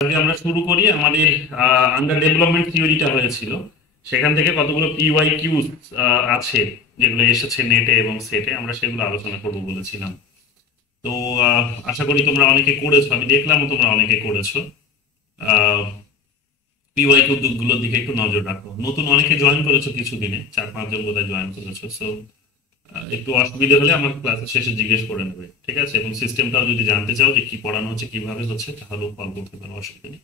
আজকে আমরা শুরু করি আমাদের আন্ডার ডেভেলপমেন্ট থিওরিটা হয়েছিল। সেখান থেকে কতগুলো পিওয়াই কিউ আছে যেগুলো এসেছে নেটে এবং সেটে, আমরা সেগুলো আলোচনা করবো বলেছিলাম। তো আশা করি তোমরা অনেকে করেছো, আমি দেখলাম তোমরা অনেকে করেছো। পিওয়াই কিউ গুলোর দিকে একটু নজর রাখো। নতুন অনেকে জয়েন করেছো, কিছুদিনে 4-5 জন বোধহয় জয়েন করেছো। সো একটু অসুবিধা হলে আমার ক্লাসের শেষে জিজ্ঞেস করে নেবে, ঠিক আছে? এবং সিস্টেমটাও যদি জানতে চাও যে কি পড়ানো হচ্ছে কিভাবে হচ্ছে, তাহলেও কল করতে পারো, অসুবিধা নেই।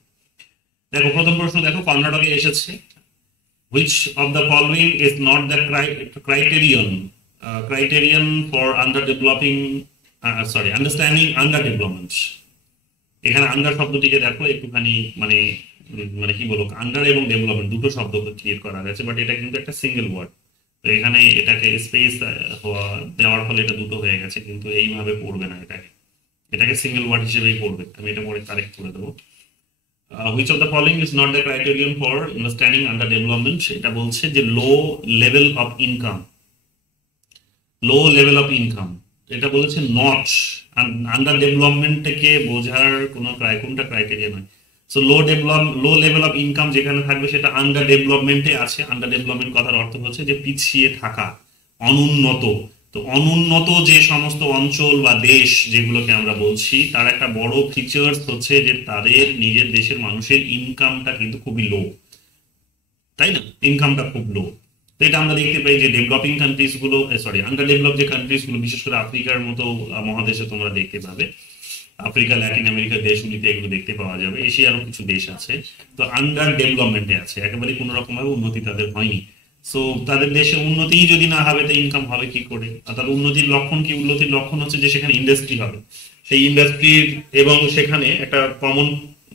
দেখো, প্রথম প্রশ্ন দেখো, কর্ণাটকে এসেছে। Which of the following is not the criterion for under developing, sorry, understanding under development. এখানে আন্ডার শব্দটিকে দেখো একটুখানি মানে মানে কি বলবো, আন্ডার এবং ডেভেলপমেন্ট দুটো শব্দ ক্রিয়েট করা গেছে, বাট এটা কিন্তু একটা সিঙ্গেল ওয়ার্ড। তো এখানে এটাকে স্পেস দেওয়ার ফলে এটা দুটো হয়ে গেছে, কিন্তু এইভাবে পড়বে না, এটাকে এটাকে সিঙ্গেল ওয়ার্ড হিসেবেই পড়বে। আমি এটা পরে কারেক্ট করে দেবো। Which of the following is not the criterion for understanding under development. এটা বলছে যে লো level of income, low level of income, এটা বলেছে নট। আন্ডার ডেভেলপমেন্টকে বোঝার কোনো কোনটা ক্রাইটেরিয়া নয়। So low level of income যেখানে থাকবে সেটা আন্ডার ডেভেলপমেন্টে আছে। আন্ডার ডেভেলপমেন্ট কথার অর্থ হচ্ছে যে পিছিয়ে থাকা, অনুন্নত। তো অনুন্নত যে সমস্ত অঞ্চল বা দেশ যেগুলোকে আমরা বলছি, তার একটা বড় ফিচার্স হচ্ছে যে তাদের নিজের দেশের মানুষের ইনকামটা কিন্তু খুবই লো, তাই না? ইনকামটা খুব লো। তো এটা আমরা দেখতে পাই যে ডেভেলপিং কান্ট্রিজ গুলো, সরি, আন্ডার ডেভেলপ যে কান্ট্রিজ গুলো, বিশেষ করে আফ্রিকার মতো মহাদেশে তোমরা দেখতে পাবে। আফ্রিকা, ল্যাটিন আমেরিকার দেশগুলিতে এগুলো দেখতে পাওয়া যাবে। এশিয়ারও কিছু দেশ আছে, তো আন্ডার ডেভেলপমেন্টে আছে, একেবারে কোনো রকম ভাবে উন্নতি তাদের হয়নি। সো তাদের দেশে উন্নতিই যদি না হবে, তো ইনকাম হবে কি করে? অর্থাৎ উন্নতির লক্ষণ কি? উন্নতির লক্ষণ হচ্ছে যে সেখানে ইন্ডাস্ট্রি হবে, সেই ইন্ডাস্ট্রির এবং সেখানে একটা কমন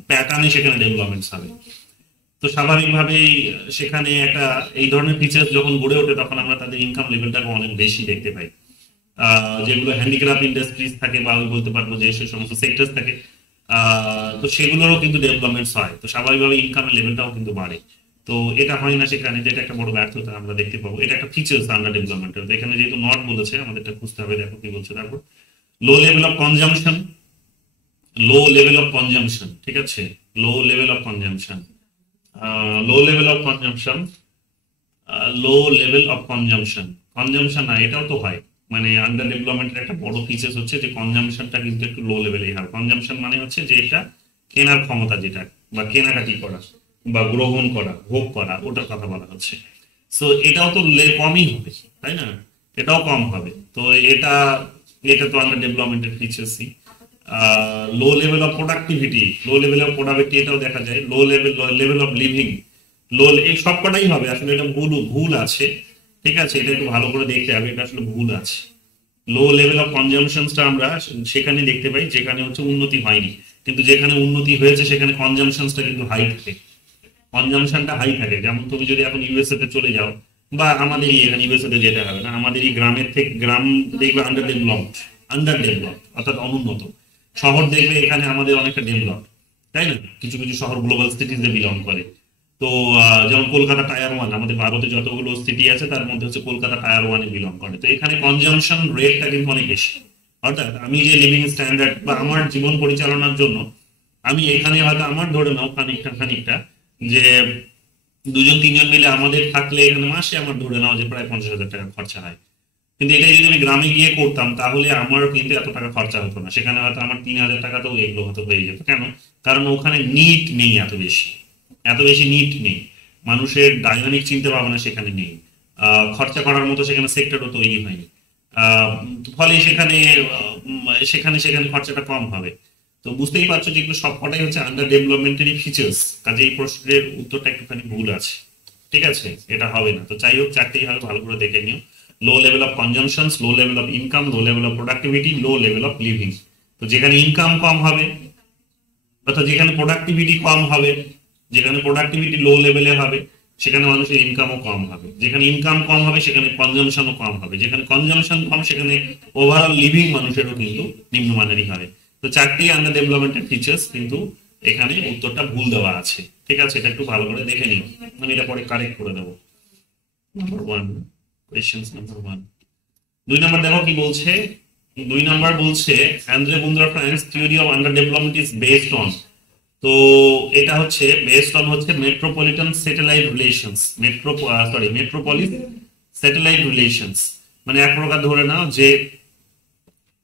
প্যাটার্নে সেখানে ডেভেলপমেন্ট হবে। তো স্বাভাবিকভাবেই সেখানে একটা এই ধরনের ফিচার্স যখন গড়ে ওঠে, তখন আমরা তাদের ইনকাম লেভেলটাকে অনেক বেশি দেখতে পাই। যেগুলো হ্যান্ডিক্রাফট ইন্ডাস্ট্রিজ থাকে, বা আমি বলতে পারবো যে সে সমস্ত সেক্টর থাকে, তো সেগুলোরও কিন্তু ডেভেলপমেন্টস হয়, তো স্বাভাবিকভাবে ইনকামের লেভেলটাও কিন্তু বাড়ে। তো এটা হয় না সেখানে, যেটা একটা বড় ব্যর্থতা আমরা দেখতে পাবো। এটা একটা ফিচার্স আন্ডার ডেভেলপমেন্টের। তো এখানে যেহেতু নট বলেছে, আমাদের এটা খুঁজতে হবে। দেখো কি বলছে, তারপর লো level of consumption, low level of consumption, ঠিক আছে? লো level of consumption, low level of consumption, low level of consumption. Consumption না, এটাও তো হয়। মানে আন্ডার ডেভেলপমেন্টের একটা বড় ফিচার্স হচ্ছে যে কনজামশনটা কিন্তু একটু লো লেভেলেই হয়। কনজামশন মানে হচ্ছে যে এটা কেনার ক্ষমতা, যেটা বা কেনাকাটি করা বা গ্রহণ করা, ভোগ করা, ওটার কথা বলা হচ্ছে। সো এটাও তো কমই হবে, তাই না? এটাও কম হবে। তো এটা এটা তো আন্ডার ডেভেলপমেন্টের ফিচার্সই। Low level of productivity, low level of productivity এটাও দেখা যায়। লেভেল অফ লিভিং, লো, এই সবকটাই হবে। আসলে এটা ভুল ভুল আছে, ঠিক আছে? এটা একটু ভালো করে দেখতে হবে, এটা আসলে ভুল আছে। লো লেভেল অফ কনজামশনসটা আমরা সেখানে দেখতে পাই যেখানে হচ্ছে উন্নতি হয়নি, কিন্তু যেখানে উন্নতি হয়েছে সেখানে কনজামশনসটা কিন্তু হাই থাকে। কনজামশনটা হাই থাকে। যেমন তুমি যদি এখন ইউএসএ তে চলে যাও, বা আমাদেরই এখানে ইউএসএ তে যেতে হবে না, আমাদেরই গ্রামের থেকে গ্রাম দেখবে আন্ডার ডেভেলপড, অর্থাৎ অনুন্নত। শহর দেখবে এখানে আমাদের অনেকটা ডেভেলপ, তাই না? কিছু কিছু শহর গ্লোবাল সিটিজে বিলং করে। তো যেমন কলকাতা টায়ার 1, আমাদের ভারতে যতগুলো সিটি আছে তার মধ্যে হচ্ছে কলকাতা টায়ার 1-এ বিলং করে। তো এখানে কনজামশন রেটটা কিন্তু অনেক বেশি। অর্থাৎ আমি যে লিভিং স্ট্যান্ডার্ড বা আমার জীবন পরিচালনার জন্য, আমি এখানে হয়তো আমার ধরে নাও খানিকটা খানিকটা, যে দুজন তিনজন মিলে আমাদের থাকলে এখানে মাসে আমার ধরে নাও যে প্রায় 50,000 টাকা খরচা হয়। কিন্তু এটাই যদি আমি গ্রামে গিয়ে করতাম, তাহলে আমার কিন্তু এত টাকা খরচা হতো না। সেখানে হয়তো আমার 3,000 টাকাতেও এগুলো হয়তো হয়ে যেত। কেন? কারণ ওখানে নিট নেই এত বেশি, এত বেশি নিট নেই। মানুষের ডাইনামিক চিন্তা ভাবনা সেখানে নেই। খরচা করার মতো সেখানে সেক্টরও তৈরি হয়নি। আহ, ফলে সেখানে সেখানে সেখানে খরচাটা কম হবে। তো বুঝতেই পারছো যে এগুলো সবকটাই হচ্ছে আন্ডার ডেভেলপমেন্টারি ফিচার্স। কাজে এই প্রশ্নের উত্তরটা একটুখানি ভুল আছে, ঠিক আছে? এটা হবে না। তো যাই হোক, চারটেই হবে, ভালো করে দেখে নিও। লো level of consumption, low level of income, low level of productivity, low level of living. তো যেখানে ইনকাম কম হবে, অর্থাৎ যেখানে প্রোডাক্টিভিটি কম হবে, যেখানে প্রোডাক্টিভিটি লো লেভেলে হবে, সেখানে মানুষের ইনকামও কম হবে। যেখানে ইনকাম কম হবে সেখানে কনজামশনও কম হবে। যেখানে কনজামশন কম সেখানে ওভারঅল লিভিং মানুষেরও কিন্তু নিম্নমানেরই হবে। তো চারটি আন্ডার ডেভেলপমেন্টের ফিচার্স, কিন্তু এখানে উত্তরটা ভুল দেওয়া আছে, ঠিক আছে? এটা একটু ভালো করে দেখে নিও, আমি এটা পরে কারেক্ট করে দেবো। Number 1, question number 1। 2 নম্বর দেখো কি বলছে। 2 নম্বর বলছে, অ্যান্ড্রে বুন্দ্রা Frank's theory of underdevelopment is based on. তো এটা হচ্ছে বেসড অন হচ্ছে metropolitan satellite relations, metropolis satellite relations. মানে এক প্রকার ধরে নাও যে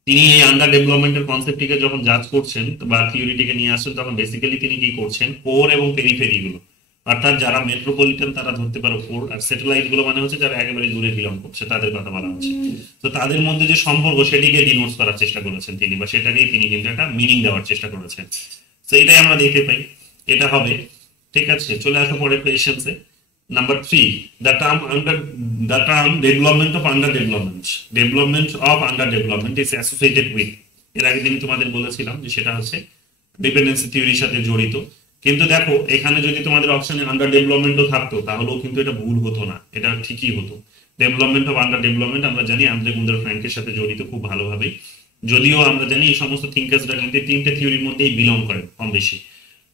তিনি এই আন্ডার ডেভেলপমেন্টের কনসেপ্টটিকে যখন জাজ করছেন বা থিওরিটিকে নিয়ে আসছেন, তখন বেসিক্যালি তিনি কি করছেন, কোর এবং পেরিফেরি গুলো, অর্থাৎ যারা মেট্রোপলিটন তারা ধরতে পারো কোর, আর স্যাটেলাইট গুলো মানে হচ্ছে যারা একেবারে দূরে বিলং করছে তাদের কথা বলা হচ্ছে। তো তাদের মধ্যে যে সম্পর্ক সেটিকে ডিনোট করার চেষ্টা করেছেন তিনি, বা সেটাকেই তিনি কিন্তু একটা মিনিং দেওয়ার চেষ্টা করেছেন। তো এটাই আমরা দেখতে পাই, এটা হবে। ঠিক আছে, চলে আসো পরে পেশেন্সে। Number three, the term development of underdevelopment, development of underdevelopment is associated with, এর আগে দিন তোমাদের বলেছিলাম যে সেটা হচ্ছে ডিপেন্ডেন্সি থিওরির সাথে জড়িত। কিন্তু দেখো এখানে যদি তোমাদের অপশনে আন্ডার ডেভেলপমেন্টও থাকতো তাহলেও কিন্তু এটা ভুল হতো না, এটা ঠিকই হতো। ডেভেলপমেন্ট অফ আন্ডার ডেভেলপমেন্ট আমরা জানি আন্দ্রে গুন্ডার ফ্র্যাঙ্কের সাথে জড়িত খুব ভালোভাবেই, যদিও আমরা জানি এই সমস্ত থিঙ্কার্সরা কিন্তু তিনটে থিওরির মধ্যেই বিলং করে কম বেশি।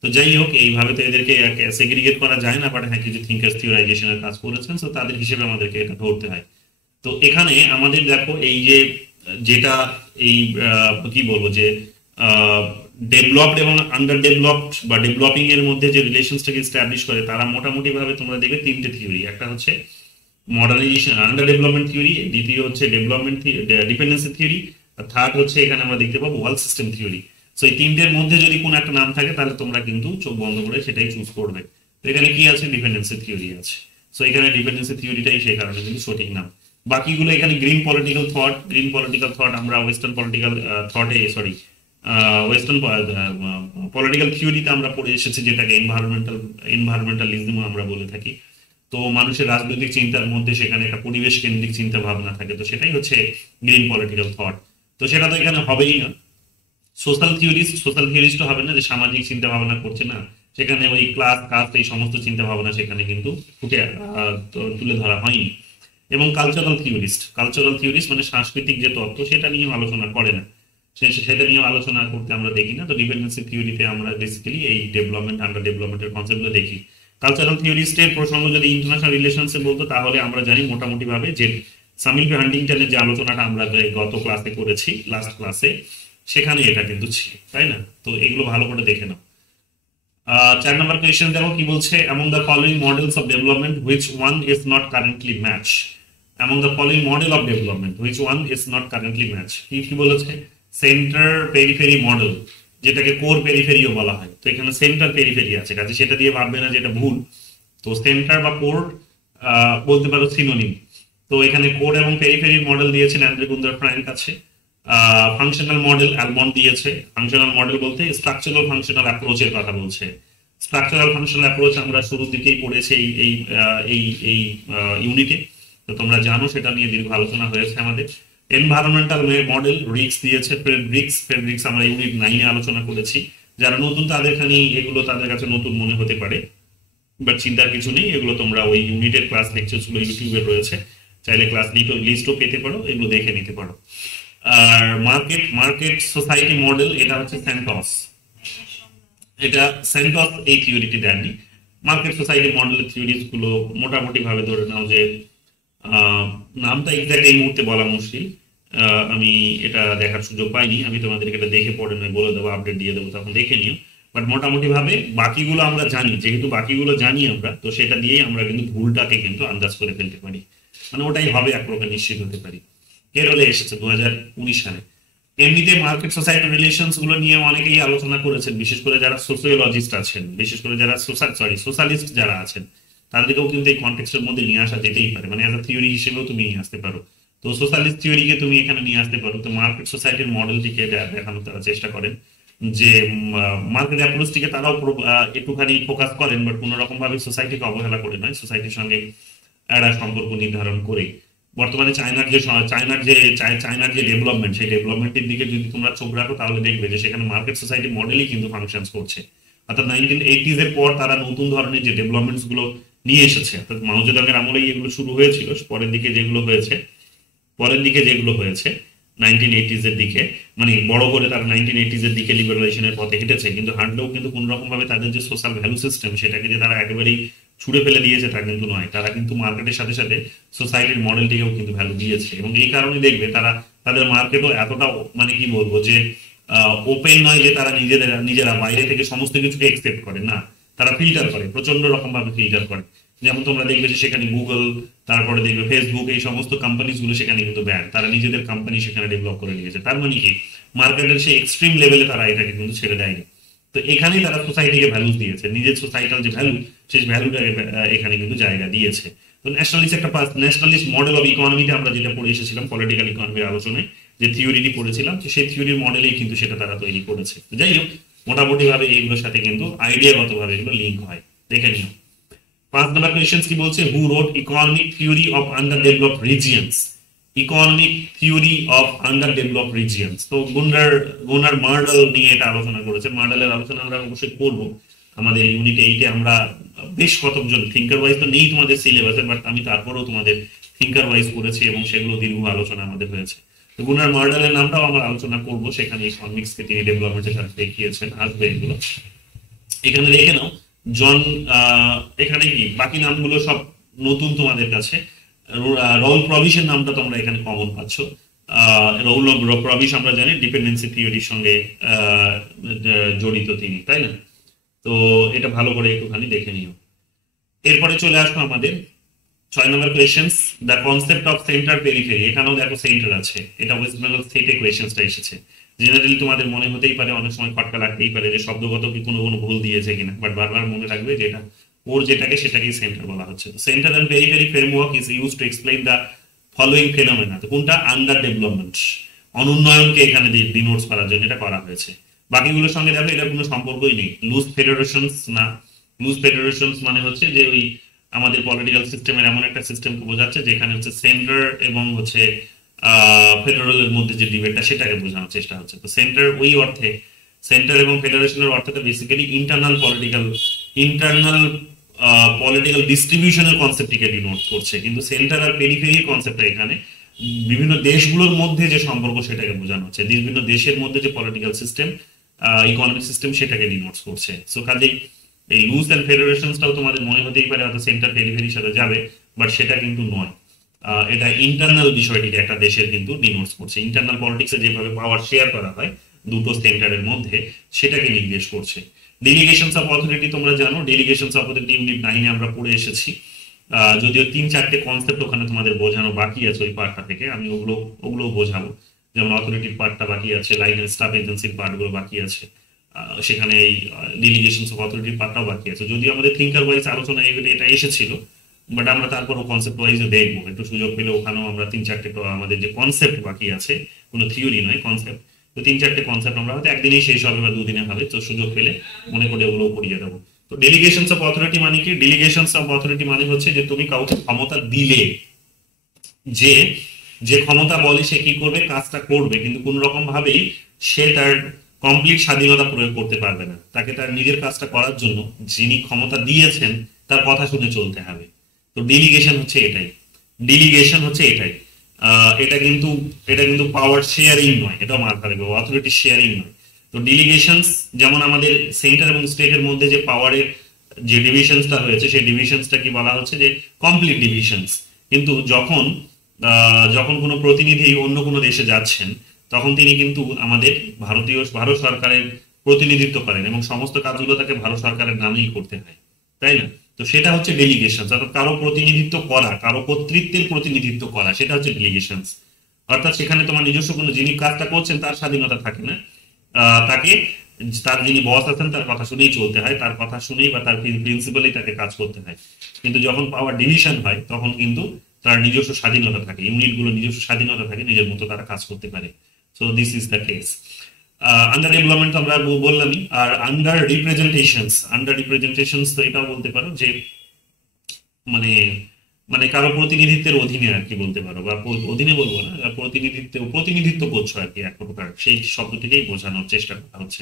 তো যাই হোক, এইভাবে তো এদেরকে সেগ্রিগেট করা যায় না, বাট হ্যাঁ কিছু থিঙ্কার্স থিওরাইজেশনের কাজ করেছেন, তো তাদের হিসেবে আমাদেরকে এটা ধরতে হয়। তো এখানে আমাদের দেখো এই যে যেটা এই কি বলবো যে ডেভেলপড এবং আন্ডার ডেভেলপড বা ডেভেলপিং এর মধ্যে যে রিলেশনসটাকে এস্টাবলিশ করে, তারা মোটামুটি ভাবে তোমরা দেখবে তিনটে থিওরি। একটা হচ্ছে মডার্নাইজেশন আন্ডার ডেভেলপমেন্ট থিওরি, দ্বিতীয় হচ্ছে ডেভেলপমেন্ট ডিপেন্ডেন্সি থিওরি, আর থার্ড হচ্ছে এখানে আমরা দেখতে পাবো ওয়ার্ল্ড সিস্টেম থিওরি। সো এই তিনটের মধ্যে যদি কোনো একটা নাম থাকে তাহলে তোমরা কিন্তু চোখ বন্ধ করে সেটাই চুজ করবে। তো এখানে কি আছে, ডিপেন্ডেন্সি থিওরি আছে। সো এখানে ডিপেন্ডেন্সি থিওরিটাই সেই কারণে কিন্তু সঠিক নাম। বাকিগুলো এখানে গ্রিন পলিটিক্যাল থট আমরা ওয়েস্টার্ন পলিটিক্যাল থটে সরি ওয়েস্টার্ন পলিটিক্যাল থিওরিতে আমরা পড়ে এসেছি, যেটাকে এনভায়রনমেন্টালিজম আমরা বলে থাকি। তো মানুষের রাজনৈতিক চিন্তার মধ্যে সেখানে একটা পরিবেশ কেন্দ্রিক চিন্তা ভাবনা থাকে, তো সেটাই হচ্ছে গ্রিন পলিটিক্যাল থট। তো সেটা তো এখানে হবেই না। সোশ্যাল থিওরিস্ট হবে না, যে সামাজিক চিন্তা ভাবনা করছে না, সেখানে ওই ক্লাস কাস্ট এই সমস্ত চিন্তা ভাবনা সেখানে কিন্তু ফুটে তুলে ধরা হয়নি। এবং কালচারাল থিওরিস্ট মানে সাংস্কৃতিক যে তত্ত্ব সেটা নিয়ে আলোচনা করে না, সেটা নিয়ে আলোচনা করতে আমরা দেখি না। তো ডিপেন্ডেন্সি থিওরিতে আমরা বেসিক্যালি এই ডেভেলপমেন্ট আন্ডার ডেভেলপমেন্টের কনসেপ্টগুলো দেখি। কালচারাল থিওরিস্টের প্রসঙ্গ যদি ইন্টারন্যাশনাল রিলেশনসে বলতো তাহলে আমরা জানি মোটামুটি ভাবে যে সামিল পি হান্টিংটনের যে আলোচনাটা আমরা গত ক্লাসে করেছি, লাস্ট ক্লাসে, সেখানে এটা কিন্তু ছিল, তাই না? তো এগুলো ভালো করে দেখে নাও। 4 নম্বর কোয়েশ্চেন দেখো কি বলছে, among the following models of development which one is not currently match, among the following model of development which one is not currently match, কি বলেছে, সেন্টার পেরিফেরি মডেল, যেটাকে কোর পেরিফেরিও বলা হয়। তো এখানে সেন্টার পেরিফেরি আছে, কাজে সেটা দিয়ে ভাববে না যে এটা ভুল। তো সেন্টার বা কোর বলতে পারো সিনোনিম। তো এখানে কোর এবং পেরিফেরির মডেল দিয়েছেন অ্যান্ড্রে গুন্ডার ফ্র্যাঙ্ক আছে। ফাংশনাল মডেল অ্যালমন্ড দিয়েছে। ফাংশনাল মডেল বলতে স্ট্রাকচারাল ফাংশনাল অ্যাপ্রোচের কথা বলছে। স্ট্রাকচারাল ফাংশনাল অ্যাপ্রোচ আমরা শুরুর দিকেই পড়েছি এই এই এই ইউনিটে, তো তোমরা জানো সেটা নিয়ে দীর্ঘ আলোচনা হয়েছে আমাদের। এনভায়রনমেন্টাল মডেল রিক্স দিয়েছে ফ্রেডরিক্স আমরা ইউনিট 9 এ আলোচনা করেছি। যারা নতুন তাদের খানি এগুলো তাদের কাছে নতুন মনে হতে পারে, বাট চিন্তার কিছু নেই, এগুলো তোমরা ওই ইউনিটের ক্লাস লেকচারগুলো ইউটিউবে রয়েছে, চাইলে ক্লাস লিস্টও পেতে পারো, এগুলো দেখে নিতে পারো। আর মার্কেট সোসাইটি মডেল, এটা হচ্ছে সেন্টস এই থিওরিটি দেননি। মার্কেট সোসাইটি মডেলের থিওরিজ গুলো মোটামুটি ভাবে ধরে নাও যে নামটা এক্সাক্ট এই মুহূর্তে বলা মুশকিল, আমি এটা দেখার সুযোগ পাইনি, আমি তোমাদেরকে এটা দেখে পড়ে নয় বলে দেবো, আপডেট দিয়ে দেবো, তখন দেখে নিও। বাট মোটামুটি ভাবে বাকিগুলো আমরা জানি, যেহেতু বাকিগুলো জানি আমরা, তো সেটা দিয়েই আমরা কিন্তু ভুলটাকে কিন্তু আন্দাজ করে ফেলতে পারি, মানে ওটাই হবে এক প্রকার নিশ্চিত হতে পারি। কেরলে এসেছে 2019 সালে। এমনিতে মার্কেট সোসাইটি রিলেশনস গুলো নিয়ে অনেকেই আলোচনা করেছেন, বিশেষ করে যারা সোশিওলজিস্ট আছেন, বিশেষ করে যারা সোশ্যালিস্ট যারা আছেন, তাদেরকেও কিন্তু এই কনটেক্সটের মধ্যে নিয়ে আসা যেতেই পারে, মানে অ্যাজ আ থিওরি হিসেবেও তুমি নিয়ে আসতে পারো। তো সোশ্যালিস্ট থিওরিকে তুমি এখানে নিয়ে আসতে পারো। তো মার্কেট সোসাইটির মডেলটিকে দেখানোর তারা চেষ্টা করেন যে মার্কেট অ্যাপ্রোচটিকে তারাও একটুখানি ফোকাস করেন, বাট কোনো রকম ভাবে সোসাইটিকে অবহেলা করে নয়, সোসাইটির সঙ্গে একটা সম্পর্ক নির্ধারণ করে। বর্তমানে চায়নার যে ডেভেলপমেন্ট, সেই ডেভেলপমেন্টের দিকে যদি তোমরা চোখ রাখো তাহলে দেখবে যে সেখানে মার্কেট সোসাইটি মডেলই কিন্তু ফাংশন করছে। অর্থাৎ 1980s এর পর তারা নতুন ধরনের যে ডেভেলপমেন্টস গুলো নিয়ে এসেছে, অর্থাৎ মাও জেডং এর আমলেই এগুলো শুরু হয়েছিল, পরের দিকে যেগুলো হয়েছে 1980s এর দিকে, মানে বড় করে তারা 1980s এর দিকে লিবারালাইজেশনের পথে হেঁটেছে, কিন্তু হাঁটলেও কিন্তু কোন রকম ভাবে তাদের যে সোশ্যাল ভ্যালু সিস্টেম সেটাকে যে তারা একেবারেই ছুড়ে ফেলে দিয়েছে তা কিন্তু নয়। তারা কিন্তু মার্কেটের সাথে সাথে সোসাইটির মডেলটিকেও কিন্তু ভ্যালু দিয়েছে, এবং এই কারণে দেখবে তারা তাদের মার্কেটও এতটা মানে কি বলবো যে ওপেন নয় যে তারা নিজেরা বাইরে থেকে সমস্ত কিছুকে একসেপ্ট করে, না, তারা ফিল্টার করে, প্রচন্ড রকম ভাবে ফিল্টার করে। যেমন তোমরা দেখবে যে সেখানে গুগল, তারপরে দেখবে ফেসবুক, এই সমস্ত কোম্পানিজ গুলো সেখানে কিন্তু ব্যান, তারা নিজেদের কোম্পানি সেখানে ডেভেলপ করে নিয়েছে। তার মানে কি, মার্কেটের সেই এক্সট্রিম লেভেলে তারা এটাকে কিন্তু ছেড়ে দেয়নি। তো এখানেই তারা সোসাইটিকে ভ্যালু দিয়েছে, নিজের সোসাইটাল যে ভ্যালু, সেই ভ্যালুটাকে এখানে কিন্তু জায়গা দিয়েছে। তো ন্যাশনালিস্ট একটা ন্যাশনালিস্ট মডেল অফ ইকোনমিতে আমরা যেটা পড়ে এসেছিলাম পলিটিক্যাল ইকোনমির আলোচনায়, যে থিওরিটি পড়েছিলাম, তো সেই থিওরির মডেলেই কিন্তু সেটা তারা তৈরি করেছে। যাই হোক, মোটামুটি ভাবে এইগুলোর সাথে কিন্তু আইডিয়াগত ভাবে এগুলো লিঙ্ক হয়, দেখে নিও। 5 নম্বর কোয়েশ্চেন কি বলছে, who wrote economic theory of underdeveloped regions. Economic theory of underdeveloped regions, তো গুনার মার্ডাল নিয়ে এটা আলোচনা করেছে। মার্ডালের আলোচনা আমরা অবশ্যই করবো আমাদের ইউনিট 8-এ। আমরা বেশ কতজন থিঙ্কার ওয়াইজ তো নেই তোমাদের সিলেবাসে, বাট আমি তারপরেও তোমাদের থিঙ্কার ওয়াইজ করেছি এবং সেগুলো দীর্ঘ আলোচনা আমাদের হয়েছে। তো গুনার মার্ডালের নামটাও আমরা আলোচনা করব, সেখানে ইকোনমিক্সকে তিনি ডেভেলপমেন্টের সাথে দেখিয়েছেন, আসবে এগুলো এখানে দেখে নাও। জন, এখানে কি বাকি নামগুলো সব নতুন তোমাদের কাছে। রউল প্রভিসের নামটা তোমরা এখানে কমন পাচ্ছ। রউল প্রভিস আমরা জানি ডিপেন্ডেন্সি থিওরির সঙ্গে জড়িত তিনি, তাই না? তো এটা ভালো করে একটুখানি দেখে নিও। এরপরে চলে আসবো আমাদের 6 number questions, the concept of centre periphery. এখানেও দেখো সেন্টার আছে, এটা ওয়েস্ট বেঙ্গল স্টেটে কোয়েশ্চেন্সটা এসেছে। জেনারেলি তোমাদের মনে হতেই পারে, অনেক সময় খটকা লাগতেই পারে যে শব্দগত কি কোনো ভুল দিয়েছে কিনা, বাট বারবার মনে রাখবে যে এটা ওর যেটাকে সেটাকেই সেন্টার বলা হচ্ছে। Centre and periphery framework is use to explain the following phenomena. তো কোনটা? আন্ডার ডেভেলপমেন্ট, অনুন্নয়নকে এখানে ডিনোটস করার জন্য এটা করা হয়েছে। বাকিগুলোর সঙ্গে দেখো এটার কোনো সম্পর্কই নেই। লুজ ফেডারেশনস না, লুজ ফেডারেশনস মানে হচ্ছে যে ওই আমাদের পলিটিক্যাল সিস্টেমের এমন একটা সিস্টেমকে বোঝাচ্ছে যেখানে হচ্ছে সেন্টার এবং হচ্ছে ফেডারেলের মধ্যে যে ডিবেটটা, সেটাকে বোঝানোর চেষ্টা হচ্ছে। তো সেন্টার ওই অর্থে, সেন্টার এবং ফেডারেশনের অর্থে তো বেসিক্যালি ইন্টারনাল পলিটিক্যাল ডিস্ট্রিবিউশনের কনসেপ্টটিকে ডিনোট করছে, কিন্তু সেন্টার আর পেরিফেরির কনসেপ্টটা এখানে বিভিন্ন দেশগুলোর মধ্যে যে সম্পর্ক সেটাকে বোঝানো হচ্ছে, বিভিন্ন দেশের মধ্যে যে পলিটিক্যাল সিস্টেম, ইকোনমিক সিস্টেম, সেটাকে ডিনোটস করছে। সো কাজেই এই লুজ অ্যান্ড ফেডারেশনসটাও তোমাদের মনে হতেই পারে হয়তো সেন্টার পেরিফেরির সাথে যাবে, বাট সেটা কিন্তু নয়। এটা ইন্টারনাল বিষয়টিকে একটা দেশের কিন্তু ডিনোটস করছে। ইন্টারনাল পলিটিক্সে যেভাবে পাওয়ার শেয়ার করা হয় দুটো সেন্টারের মধ্যে, সেটাকে নির্দেশ করছে। ডেলিগেশনস অফ অথরিটি তোমরা জানো, ডেলিগেশনস অফ অথরিটি ইউনিট 9-এ আমরা পড়ে এসেছি। যদিও 3-4টে কনসেপ্ট ওখানে তোমাদের বোঝানো বাকি আছে ওই পার্টটা থেকে, আমি ওগুলো বোঝাবো। যেমন অথরিটির পার্টটা বাকি আছে, লাইন এন্ড স্টাফ এজেন্সির পার্টগুলো বাকি আছে, সেখানে এই ডেলিগেশনস অফ অথরিটির পার্টটাও বাকি আছে। যদিও আমাদের থিঙ্কার ওয়াইজ আলোচনা এটা এসেছিল, বাট আমরা তারপরও কনসেপ্ট ওয়াইজে দেখবো, একটু সুযোগ পেলে ওখানেও আমরা 3-4টে আমাদের যে কনসেপ্ট বাকি আছে, কোনো থিওরি নয়, কনসেপ্ট। তো 3-4টে কনসেপ্ট আমরা হয়তো একদিনেই শেষ হবে বা দুদিনে হবে, তো সুযোগ পেলে মনে করে ওগুলো পড়িয়ে দেবো। তো ডেলিগেশনস অফ অথরিটি মানে কি? ডেলিগেশনস অফ অথরিটি মানে হচ্ছে যে তুমি কাউকে ক্ষমতা দিলে, যে যে ক্ষমতা বলে সে কি করবে, কাজটা করবে, কিন্তু কোন রকম ভাবেই সে তার কমপ্লিট স্বাধীনতা প্রয়োগ করতে পারবে না। তাকে তার নিজের কাজটা করার জন্য যিনি ক্ষমতা দিয়েছেন তার কথা শুনে চলতে হবে। তো ডেলিগেশন হচ্ছে এটাই, ডেলিগেশন হচ্ছে এটাই। এটা কিন্তু পাওয়ার শেয়ারিং নয়, এটাও মাথা রাখবে, অথরিটি শেয়ারিং নয়। তো ডেলিগেশনস, যেমন আমাদের সেন্টার এবং স্টেটের মধ্যে যে পাওয়ারের যে ডিভিশনসটা হয়েছে, সেই ডিভিশনসটা কি বলা হচ্ছে যে কমপ্লিট ডিভিশনস। কিন্তু যখন কোনো প্রতিনিধি অন্য কোনো দেশে যাচ্ছেন, তখন তিনি কিন্তু আমাদের ভারত সরকারের প্রতিনিধিত্ব করেন এবং সমস্ত কাজগুলো তাকে ভারত সরকারের নামেই করতে হয়, তাই না? তো সেটা হচ্ছে ডেলিগেশন, অর্থাৎ কারো প্রতিনিধিত্ব করা, কারো কর্তৃত্বের প্রতিনিধিত্ব করা, সেটা হচ্ছে ডেলিগেশন। অর্থাৎ সেখানে তোমার নিজস্ব কোনো, যিনি কাজটা করছেন তার স্বাধীনতা থাকে না, তাকে তার যিনি বস আছেন তার কথা শুনেই চলতে হয়, তার কথা শুনেই বা তার প্রিন্সিপালেই তাকে কাজ করতে হয়। কিন্তু যখন পাওয়ার ডিভিশন হয় তখন কিন্তু তার নিজস্ব স্বাধীনতা থাকে, ইউনিটগুলো নিজস্ব স্বাধীনতা থাকে, নিজের মতো তারা কাজ করতে পারে। So this is the case. Under development আমরা বললামই। আর আন্ডার রিপ্রেজেন্টেশনস তো এটাও বলতে পারো যে মানে মানে কারো প্রতিনিধিত্বের অধীনে আর কি বলতে পারো, বা অধীনে বলবো না, প্রতিনিধিত্ব করছো আর কি, এক প্রকার সেই শব্দটিকেই বোঝানোর চেষ্টা করা হচ্ছে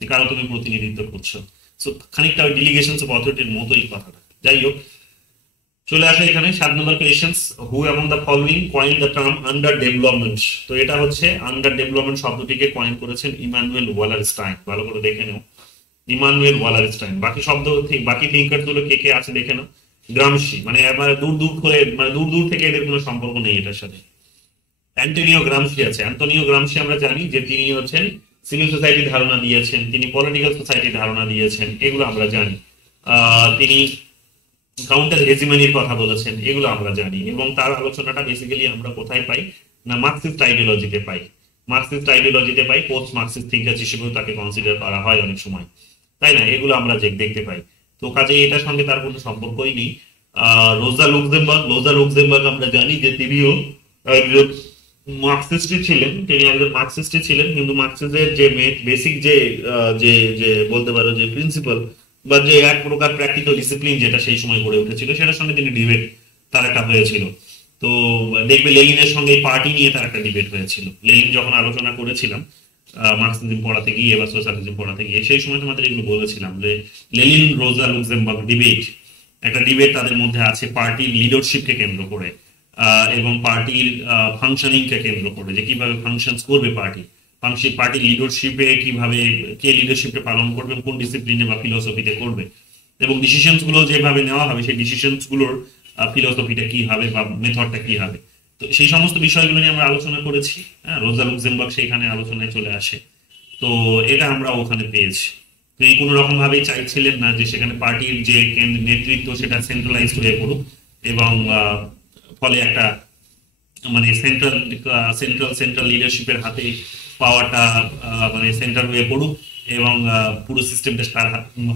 যে কারো তুমি প্রতিনিধিত্ব করছো। সো খানিকটা ডেলিগেশনস অফ অথরিটির মতোই কথাটা। যাই হোক, চলে আসে এখানে 7 number questions, who among the following coined the term underdevelopment. তো এটা হচ্ছে আন্ডার ডেভেলপমেন্ট শব্দটিকে কয়েন করেছেন ইমানুয়েল ওয়ালারস্টাইন। ভালো করে দেখে নাও, ইমানুয়েল ওয়ালারস্টাইন। বাকি থিঙ্কার গুলো কে কে আছে দেখে নাও। গ্রামসি, মানে দূর দূর থেকে এদের কোনো সম্পর্ক নেই এটার সাথে। অ্যান্টোনিও গ্রামসি আছে। অ্যান্টোনিও গ্রামসি আমরা জানি যে তিনি হচ্ছেন সিভিল সোসাইটির ধারণা দিয়েছেন, তিনি পলিটিক্যাল সোসাইটির ধারণা দিয়েছেন, এগুলো আমরা জানি। তিনি কাউন্টার হেজিমনির কথা বলেছেন, এগুলো আমরা জানি। এবং তার আলোচনাটা বেসিক্যালি আমরা কোথায় পাই না, মার্কসিস্ট আইডিওলজিতে পাই। মার্কসিস্ট আইডিওলজিতে পাই, পোস্ট মার্কসিস্ট থিঙ্কার হিসেবেও তাকে কনসিডার করা হয় অনেক সময়, তাই না? এগুলো আমরা দেখতে পাই। তো কাজে এটার সঙ্গে তার কোনো সম্পর্কই নেই। রোজা লুক্সেমবার্গ আমরা জানি যে তিনিও একজন মার্কসিস্টই ছিলেন, তিনি একজন মার্কসিস্টই ছিলেন, কিন্তু মার্কসিস্টের যে বেসিক যে যে যে বলতে পারো যে প্রিন্সিপাল বা যে এক প্রকার প্র্যাকটিক্যাল ডিসিপ্লিন যেটা সেই সময় গড়ে উঠেছিল, সেটার সঙ্গে তিনি ডিবেট তার একটা হয়েছিল। তো দেখবে লেনিনের সঙ্গে পার্টি নিয়ে তার একটা ডিবেট হয়েছিল। লেনিন যখন আলোচনা করেছিলাম মার্কসিজম পড়াতে গিয়ে বা সোশ্যালিজম পড়াতে গিয়ে, সেই সময় তোমাদের এগুলো বলেছিলাম যে লেনিন রোজা লুক্সেমবার্গ ডিবেট, একটা ডিবেট তাদের মধ্যে আছে পার্টির লিডারশিপকে কেন্দ্র করে এবং পার্টির ফাংশনিংকে কেন্দ্র করে, যে কিভাবে ফাংশনস করবে পার্টি লিডারশিপে কিভাবে কে লিডারশিপে পালন করবে, কোন ডিসিপ্লিনে বা ফিলোসফিতে করবে, এবং ডিসিশনস গুলো যেভাবে নেওয়া হবে সেই ডিসিশনস গুলোর ফিলোসফিটা কি হবে বা মেথডটা কি হবে। তো সেই সমস্ত বিষয়গুলো নিয়ে আমরা আলোচনা করেছি। হ্যাঁ, রোজা লুক্সেমবার্গ সেইখানে আলোচনায় চলে আসে। তো এটা আমরা ওখানে পেয়েছি। তিনি কোনো রকম ভাবেই চাইছিলেন না যে সেখানে পার্টির যে নেতৃত্ব সেটা সেন্ট্রালাইজ হয়ে পড়ুক এবং ফলে একটা মানে সেন্ট্রাল লিডারশিপের হাতে পাওয়ারটা মানে সেন্টার হয়ে পড়ুক এবং পুরো সিস্টেমটা তার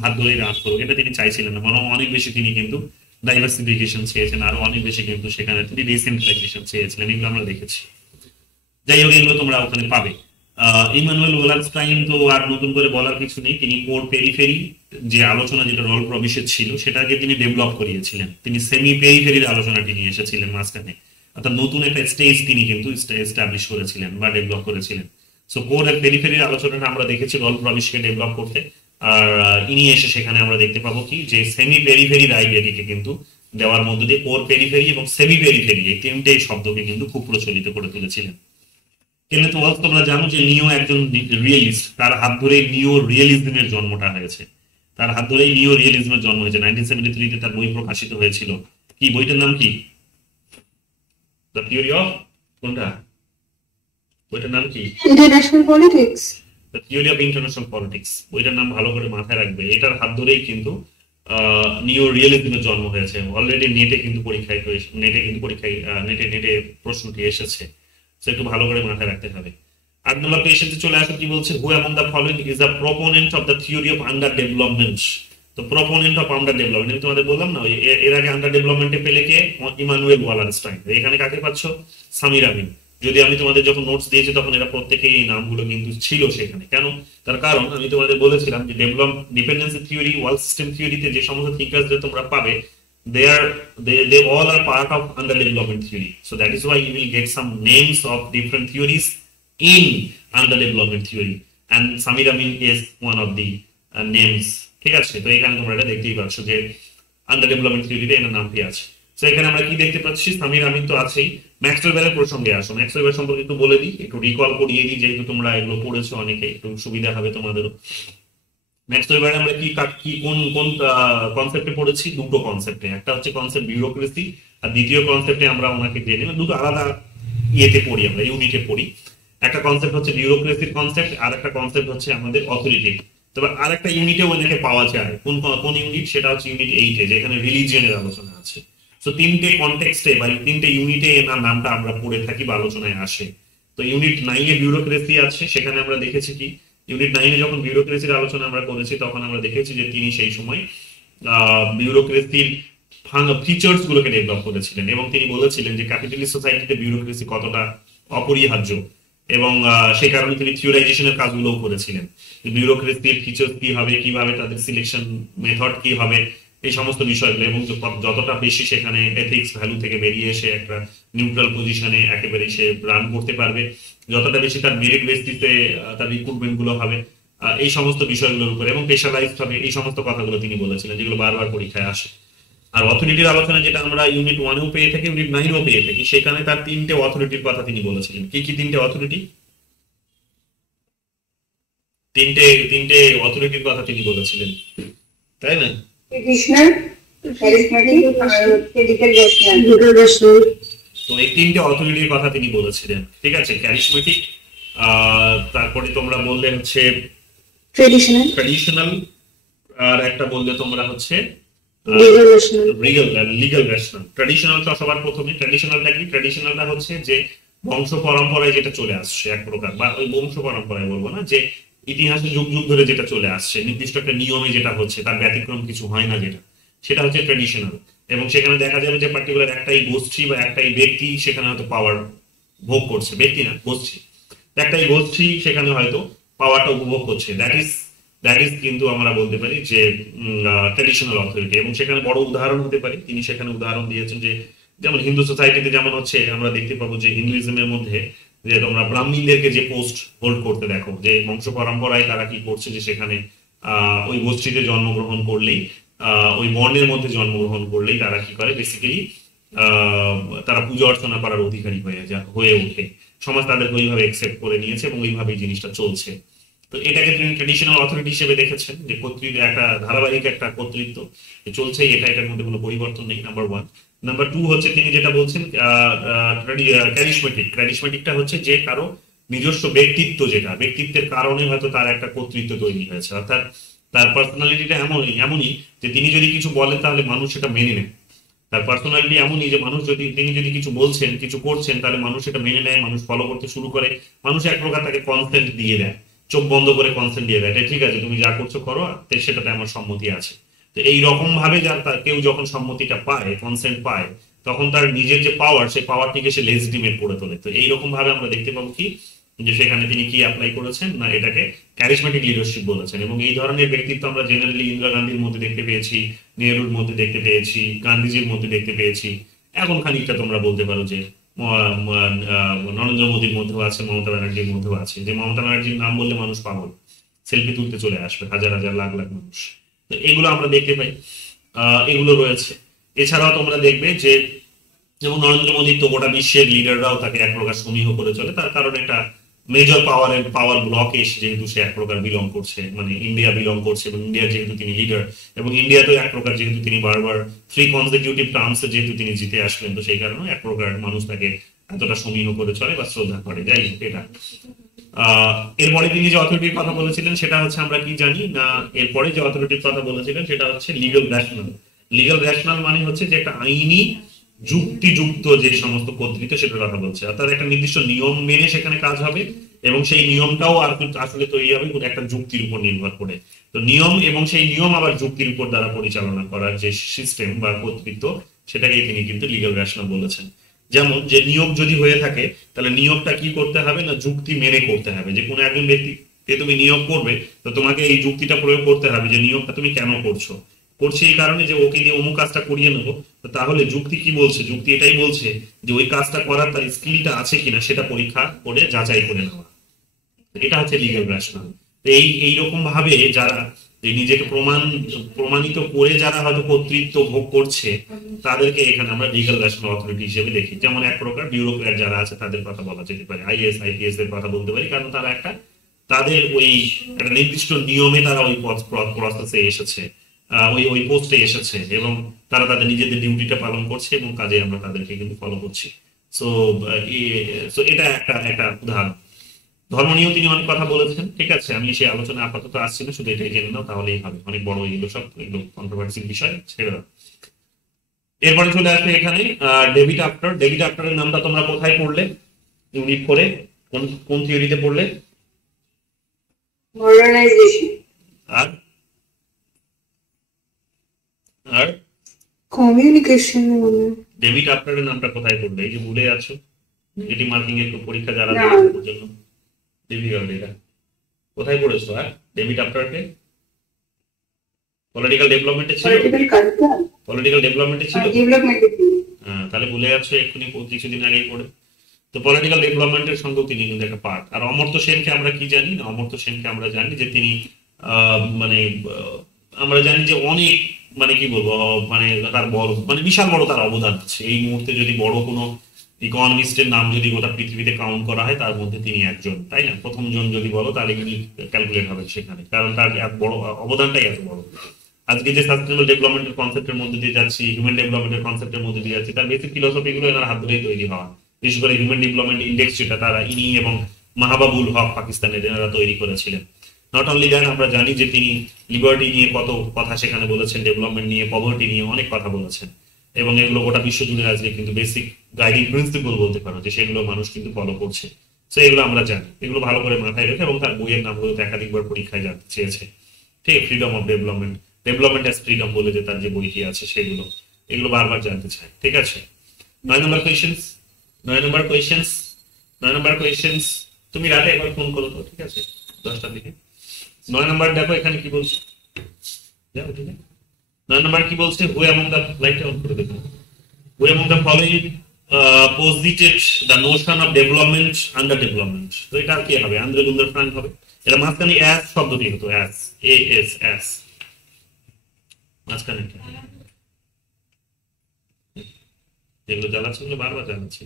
হাত ধরেই রাজ করুক, এটা তিনি চাইছিলেন না। বরং অনেক বেশি তিনি কিন্তু ডাইভার্সিফিকেশন চেয়েছেন, আরো অনেক বেশি কিন্তু সেখানে তিনি ডিসেন্ট্রালাইজেশন চেয়েছিলেন, এগুলো আমরা দেখেছি। যাই হোক, এগুলো তোমরা ওখানে পাবে। ইমানুয়েল ওয়ালারস্টাইন তো আর নতুন করে বলার কিছু নেই, তিনি কোর পেরিফেরি যে আলোচনা যেটা রল প্রবিশের ছিল সেটাকে তিনি ডেভেলপ করিয়েছিলেন। তিনি সেমি পেরিফেরির আলোচনাটি নিয়ে এসেছিলেন মাঝখানে, অর্থাৎ নতুন একটা স্টেজ তিনি কিন্তু এস্টাবলিশ করেছিলেন বা ডেভেলপ করেছিলেন। সো কোর আর পেরিফেরির আলোচনাটা আমরা দেখেছি রল প্রবিশকে ডেভেলপ করতে, আর ইনি এসে সেখানে আমরা দেখতে পাবো কি যে সেমি পেরিফেরির আইডিয়াটিকে কিন্তু দেওয়ার মধ্য দিয়ে কোর পেরিফেরি এবং সেমি পেরিফেরি এই তিনটে শব্দকে কিন্তু খুব প্রচলিত করে তুলেছিলেন। কেনেথ ওয়ালস তোমরা জানো যে নিও একজন রিয়েলিস্ট, তার হাত ধরেই নিও রিয়েলিজমের জন্মটা হয়েছে। তার হাত ধরেই নিও রিয়েলিজমের জন্ম হয়েছে। 1973 তার বই প্রকাশিত হয়েছিল। কি বইটার নাম কি? দ্য থিওরি অফ কোনটা? বইটার নাম কি? International politics. The theory of international politics. বইটার নাম ভালো করে মাথায় রাখবে। এটার হাত ধরেই কিন্তু নিও রিয়েলিজমের জন্ম হয়েছে। অলরেডি নেটে কিন্তু নেটে প্রশ্নটি এসেছে, একটু ভালো করে মাথায় রাখতে হবে। 8 নম্বর কোয়েশ্চেনে চলে আসে, কি বলছে? হু among the following is the proponent of the theory of underdevelopment. তো প্রপোনেন্ট অফ আন্ডার ডেভেলপমেন্ট আমি তোমাদের বললাম না, এর আগে আন্ডার ডেভেলপমেন্টে পেলে কে? ইমানুয়েল ওয়ালারস্টাইন। এখানে কাকে পাচ্ছ? সামির আমিন। যদি আমি তোমাদের যখন নোটস দিয়েছি তখন এরা প্রত্যেকেই এই নামগুলো কিন্তু ছিল সেখানে। কেন? তার কারণ আমি তোমাদের বলেছিলাম যে ডিপেন্ডেন্সি থিওরি, ওয়ার্ল্ড সিস্টেম থিওরিতে যে সমস্ত থিঙ্কার্সদের তোমরা পাবে, they all are part of underdevelopment theory. So that is why you will get some names of different theories in underdevelopment theory, and Samir Amin is one of the names. ঠিক আছে? তো এখানে তোমরা এটা দেখতেই পাচ্ছ যে underdevelopment theory-তে এর নামটি আছে। তো এখানে আমরা কি দেখতে পাচ্ছি? সামির আমিন তো আছেই। ম্যাক্সওয়েলের প্রসঙ্গে আসো। ম্যাক্সওয়েল সম্পর্কে একটু বলে দিই, একটু রিকল করিয়ে দিই, যেহেতু তোমরা এগুলো পড়েছো অনেকে, একটু সুবিধা হবে তোমাদেরও। ম্যাক্সওয়েল আমরা কোন কনসেপ্টে পড়েছি? দুটো কনসেপ্টে। একটা হচ্ছে কনসেপ্ট বিউরোক্রেসি, আর দ্বিতীয় কনসেপ্টে আমরা ওনাকে জেনে দুটো আলাদা ইয়েতে পড়ি, আমরা ইউনিটে পড়ি। একটা কনসেপ্ট হচ্ছে বিউরোক্রেসির কনসেপ্ট, আর একটা কনসেপ্ট হচ্ছে আমাদের অথরিটি। তবে আর একটা ইউনিটে ওনাকে পাওয়া যায়। কোন ইউনিট? সেটা হচ্ছে ইউনিট 8-এ, যেখানে রিলিজিয়নের আলোচনা আছে। সো তিনটে কনটেক্সটে বা তিনটে ইউনিটে এনার নামটা আমরা পড়ে থাকি বা আলোচনায় আসে। তো ইউনিট 9-এ বিউরোক্রেসি আছে, সেখানে আমরা দেখেছি কি ইউনিট 9-এ যখন বিউরোক্রেসির আলোচনা আমরা করেছি তখন আমরা দেখেছি যে তিনি সেই সময় বিউরোক্রেসির ফিচার্স গুলোকে ডেভেলপ করেছিলেন এবং তিনি বলেছিলেন যে ক্যাপিটালিস্ট সোসাইটিতে বিউরোক্রেসি কতটা অপরিহার্য, এবং সেই কারণে তিনি থিওরাইজেশনের কাজগুলোও করেছিলেন। বিউরোক্রেসির ফিচার্স কি হবে, কিভাবে তাদের সিলেকশন মেথড কি হবে, এই সমস্ত বিষয়গুলো, এবং যতটা বেশি সেখানে এথিক্স ভ্যালু থেকে বেরিয়ে এসে একটা নিউট্রাল পজিশনে একেবারে সে রান করতে পারবে, যতটা বেশি তার মেরিট বেসিসে তার রিক্রুটমেন্ট গুলো হবে, এই সমস্ত বিষয়গুলোর উপরে, এবং স্পেশালাইজড হবে, এই সমস্ত কথাগুলো তিনি বলেছিলেন, যেগুলো বারবার পরীক্ষায় আসে। আর অথরিটির আলোচনা যেটা আমরা ইউনিট 1-এও পেয়ে থাকি, ইউনিট 9-এও পেয়ে থাকি, সেখানে তার তিনটে অথরিটির কথা তিনি বলেছিলেন। কি কি তিনটে অথরিটি? তিনটে অথরিটির কথা তিনি বলেছিলেন, তাই না? তো এই তিনটে অথরিটির কথা তিনি বলেছিলেন, ঠিক আছে? ক্যারিজমেটিক, তারপরে তোমরা বললে হচ্ছে ট্রেডিশনাল, ট্র্যাডিশনাল, আর একটা বললে তোমরা হচ্ছে লিগাল, রেশনাল। Legal rational. ট্র্যাডিশনালটা সবার প্রথমে, ট্র্যাডিশনালটা কি? ট্র্যাডিশনালটা হচ্ছে যে বংশ পরম্পরায় যেটা চলে আসছে এক প্রকার, বা ওই বংশ পরম্পরায় বলবো না, যে ইতিহাসে যুগ যুগ ধরে যেটা চলে আসছে, নির্দিষ্ট একটা নিয়মে যেটা হচ্ছে, তার ব্যতিক্রম কিছু হয় না, যেটা সেটা হচ্ছে ট্র্যাডিশনাল। এবং সেখানে দেখা যাবে যে পার্টিকুলার একটাই গোষ্ঠী বা একটাই ব্যক্তি সেখানে হয়তো পাওয়ার ভোগ করছে, ব্যক্তি না গোষ্ঠী, একটাই গোষ্ঠী সেখানে হয়তো পাওয়ারটা উপভোগ করছে। দ্যাট ইজ কিন্তু আমরা বলতে পারি যে ট্র্যাডিশনাল অথরিটি। এবং সেখানে বড় উদাহরণ হতে পারে, তিনি সেখানে উদাহরণ দিয়েছেন যে যেমন হিন্দু সোসাইটিতে যেমন হচ্ছে আমরা দেখতে পাবো যে হিন্দুইজমের মধ্যে যে তোমরা ব্রাহ্মণদেরকে যে পোস্ট হোল্ড করতে দেখো, যে বংশ পরম্পরায় তারা কি করছে, যে সেখানে ওই গোষ্ঠীতে জন্মগ্রহণ করলেই, ওই বর্ণের মধ্যে জন্মগ্রহণ করলেই তারা কি করে, বেসিক্যালি তারা পূজা অর্চনা করার অধিকারী হয়ে ওঠে। সমাজ তাদেরকে ওইভাবে একসেপ্ট করে নিয়েছে এবং ওইভাবেই জিনিসটা চলছে। তো এটাকে তিনি ট্রেডিশনাল অথরিটি হিসেবে দেখেছেন, যে কর্তৃত্ব একটা ধারাবাহিক একটা কর্তৃত্ব চলছে, এটার মধ্যে কোনো পরিবর্তন নেই, নাম্বার ওয়ান। নাম্বার টু হচ্ছে তিনি যেটা বলছেন ক্যারিশমেটিক। ক্যারিশমেটিকটা হচ্ছে যে কারো নিজস্ব ব্যক্তিত্ব, যেটা ব্যক্তিত্বের কারণে হয়তো তার একটা কর্তৃত্ব তৈরি হয়েছে, অর্থাৎ তার পার্সোনালিটিটা এমনই যে তিনি যদি কিছু বলেন তাহলে মানুষ সেটা মেনে নেয়। তার পার্সোনালিটি এমনই যে মানুষ যদি, তিনি যদি কিছু বলছেন, কিছু করছেন, তাহলে মানুষ সেটা মেনে নেয়, মানুষ ফলো করতে শুরু করে, মানুষ এক প্রকার তাকে কনসেন্ট দিয়ে দেয়, চোখ বন্ধ করে কনসেন্ট দিয়ে দেয়, ঠিক আছে তুমি যা করছো করো, সেটাতে আমার সম্মতি আছে। তো এই রকম ভাবে কেউ যখন সম্মতিটা পায়, কনসেন্ট পায়, তখন তার নিজের যে পাওয়ার, সেই পাওয়ারটিকে সে লেজিটিমেট করে তোলে। তো এইরকম ভাবে আমরা দেখতে পাবো কি, যে সেখানে তিনি কি অ্যাপ্লাই করেছেন না, এটাকে ক্যারিশমেটিক লিডারশিপ বলেছেন। এবং এই ধরনের ব্যক্তিত্ব আমরা জেনারেলি ইন্দিরা গান্ধীর মধ্যে দেখতে পেয়েছি, নেহরুর মধ্যে দেখতে পেয়েছি, গান্ধীজির মধ্যে দেখতে পেয়েছি। এখন খানিকটা তোমরা বলতে পারো যে নরেন্দ্র মোদীর মধ্যেও আছে, মমতা ব্যানার্জির মধ্যেও আছে, যে মমতা ব্যানার্জির নাম বললে মানুষ পাগল, সেলফি তুলতে চলে আসবে হাজার হাজার লাখ লাখ মানুষ। তো এগুলো আমরা দেখতে পাই, এগুলো রয়েছে। এছাড়াও তোমরা দেখবে যে যেমন নরেন্দ্র মোদী, তো গোটা বিশ্বের লিডাররাও তাকে এক প্রকার সমীহ করে চলে, তার কারণ একটা মেজর পাওয়ার ব্লকে এসে যেহেতু সে এক প্রকার বিলং করছে, মানে ইন্ডিয়া বিলং করছে, এবং ইন্ডিয়ার যেহেতু তিনি লিডার, এবং ইন্ডিয়াতেও এক প্রকার যেহেতু তিনি বারবার 3 কনসিকিউটিভ টার্মসে যেহেতু তিনি জিতে আসলেন, তো সেই কারণে এক প্রকার মানুষ তাকে এতটা সমীহ করে চলে বা শ্রদ্ধা করে। যাই হোক, এটা এরপরে তিনি যে অথরিটির কথা বলেছিলেন সেটা হচ্ছে আমরা কি জানি না, এরপরে যে অথরিটির কথা বলেছিলেন সেটা হচ্ছে লিগ্যাল রেশনাল। লিগ্যাল রেশনাল মানে হচ্ছে যে একটা আইনি যুক্তিযুক্ত যে সমস্ত কর্তৃত্ব, সেটার কথা বলছে, অর্থাৎ একটা নির্দিষ্ট নিয়ম মেনে সেখানে কাজ হবে, এবং সেই নিয়মটাও আর আসলে তৈরি হবে একটা যুক্তির উপর নির্ভর করে। তো নিয়ম, এবং সেই নিয়ম আবার যুক্তির উপর দ্বারা পরিচালনা করার যে সিস্টেম বা কর্তৃত্ব, সেটাকেই তিনি কিন্তু লিগ্যাল রেশনাল বলেছেন। যেমন যে নিয়োগ যদি হয়ে থাকে, তাহলে নিয়োগটা কি করতে হবে না, যুক্তি মেনে করতে হবে। যে কোনো একজন ব্যক্তিকে তুমি নিয়োগ করবে, তো তোমাকে এই যুক্তিটা প্রয়োগ করতে হবে যে নিয়োগটা তুমি কেন করছো, করছে এই কারণে যে ওকে দিয়ে অমুক কাজটা করিয়ে নেবো। তো তাহলে যুক্তি কি বলছে, যুক্তি এটাই বলছে যে ওই কাজটা করার তার স্কিলটা আছে কিনা সেটা পরীক্ষা করে যাচাই করে নেওয়া। এটা হচ্ছে লিগ্যাল রেশনাল। এইরকম ভাবে যারা নিজেকে প্রমাণিত করে যারা হয়তো কর্তৃত্ব ভোগ করছে, তাদেরকে এখানে আমরা লিগ্যাল রেশনাল অথরিটি হিসেবে দেখি। যেমন এক প্রকার বিউরোক্র্যাট যারা আছে তাদের কথা বলা যেতে পারে, আইএস আইপিএস এর কথা বলতে পারি, কারণ তারা তাদের ওই একটা নির্দিষ্ট নিয়মে তারা ওই প্রসেসে এসেছে, ওই পোস্টে এসেছে, এবং তারা তাদের নিজেদের ডিউটিটা পালন করছে, এবং কাজে আমরা তাদেরকে কিন্তু ফলো করছি। সো এটা একটা উদাহরণ। ধর্ম নিয়েও তিনি অনেক কথা বলেছেন, ঠিক আছে, আমি সেই আলোচনা আপাতত আসছি না, শুধু এটাই জেনে নাও, তাহলেই হবে। অনেক বড় এগুলো সব, এগুলো কন্ট্রোভার্সির বিষয়, ছেড়ে দাও। এরপরে চলে আসবে এখানে ডেভিড আফটার। ডেভিড আফটারের নামটা তোমরা কোথায় পড়লে ইউনিট করে, কোন থিওরিতে পড়লে? মডার্নাইজেশন আর আর কমিউনিকেশন। ডেভিড আফটারের নামটা কোথায় পড়লে? এই যে ভুলে আছো, নেগেটিভ মার্কিং এর পরীক্ষা যারা না। দেয় তাদের জন্য ডিফিকাল্ট এটা। কোথায় পড়েছো ডেভিড আফটারকে? পলিটিক্যাল ডেভেলপমেন্টে ছিল, পলিটিক্যাল ডেভেলপমেন্টে ছিল। হ্যাঁ, তাহলে ভুলে যাচ্ছ এক্ষুনি, কিছুদিন আগেই পড়ে। তো পলিটিক্যাল ডেভেলপমেন্টের সঙ্গেও তিনি কিন্তু একটা পার্ট। আর অমর্ত্য সেনকে আমরা কি জানি না, অমর্ত্য সেনকে আমরা জানি যে তিনি মানে আমরা জানি যে অনেক, মানে কি বলবো, মানে তার বড়, মানে বিশাল বড় তার অবদান আছে। এই মুহূর্তে যদি বড় কোনো ইকোনমিস্টের নাম যদি গোটা পৃথিবীতে কাউন্ট করা হয়, তার মধ্যে তিনি একজন, তাই না? প্রথম জন যদি বলো তাহলে কিন্তু ক্যালকুলেট হবে সেখানে, কারণ তার এত বড় অবদানটাই এত বড়। আজকে যে সাস্টেনেবল ডেভেলপমেন্টের কনসেপ্টের মধ্যে দিয়ে যাচ্ছি, হিউম্যান ডেভেলপমেন্টের কনসেপ্টের মধ্যে দিয়ে যাচ্ছি, তার বেসিক ফিলোসফি গুলো এনার হাত ধরেই তৈরি হওয়া। বিশেষ করে হিউম্যান ডেভেলপমেন্ট ইন্ডেক্স, যেটা তারা ইনি এবং মাহবাবুল হক পাকিস্তানের এনারা তৈরি করেছিলেন। নট অনলি দ্যাট, আমরা জানি যে তিনি লিবার্টি নিয়ে কত কথা সেখানে বলেছেন, ডেভেলপমেন্ট নিয়ে, পভার্টি নিয়ে অনেক কথা বলেছেন, এবং এগুলো গোটা বিশ্ব জুড়ে আজকে কিন্তু বেসিক গাইডিং প্রিন্সিপল বলতে পারো যে সেগুলো মানুষ কিন্তু ফলো করছে। তো এগুলো আমরা জানি, এগুলো ভালো করে মাথায় রেখে, এবং তার বইয়ের নামগুলো একাধিকবার পরীক্ষায় জানতে চেয়েছে। ঠিক, freedom of development, development as freedom বলে যে তার যে বইটি আছে সেগুলো, এগুলো বারবার জানতে চায়। ঠিক আছে, 9 নম্বর কোয়েশ্চেন্স, 9 নম্বর কোয়েশ্চেন্স, 9 নম্বর কোয়েশ্চেন্স। তুমি রাতে একবার ফোন করো তো, ঠিক আছে, 10টার দিকে। 9 নম্বর দেখো এখানে কি বলছে, যাও ঠিক আছে। 9 নম্বর কি বলছে, হু অ্যামং দ্য, লাইটটা অন করে দেখো, হু among the following posited the notion of development under development। তো এটা কি হবে, আন্দ্রে গুন্ডার ফ্রাঙ্ক হবে। এটা মাঝখানে অ্যাস শব্দটি হতো, অ্যাস, এ এস অ্যাস, মাঝখানে এগুলো জ্বালাচ্ছে, এগুলো বারবার জ্বালাচ্ছে।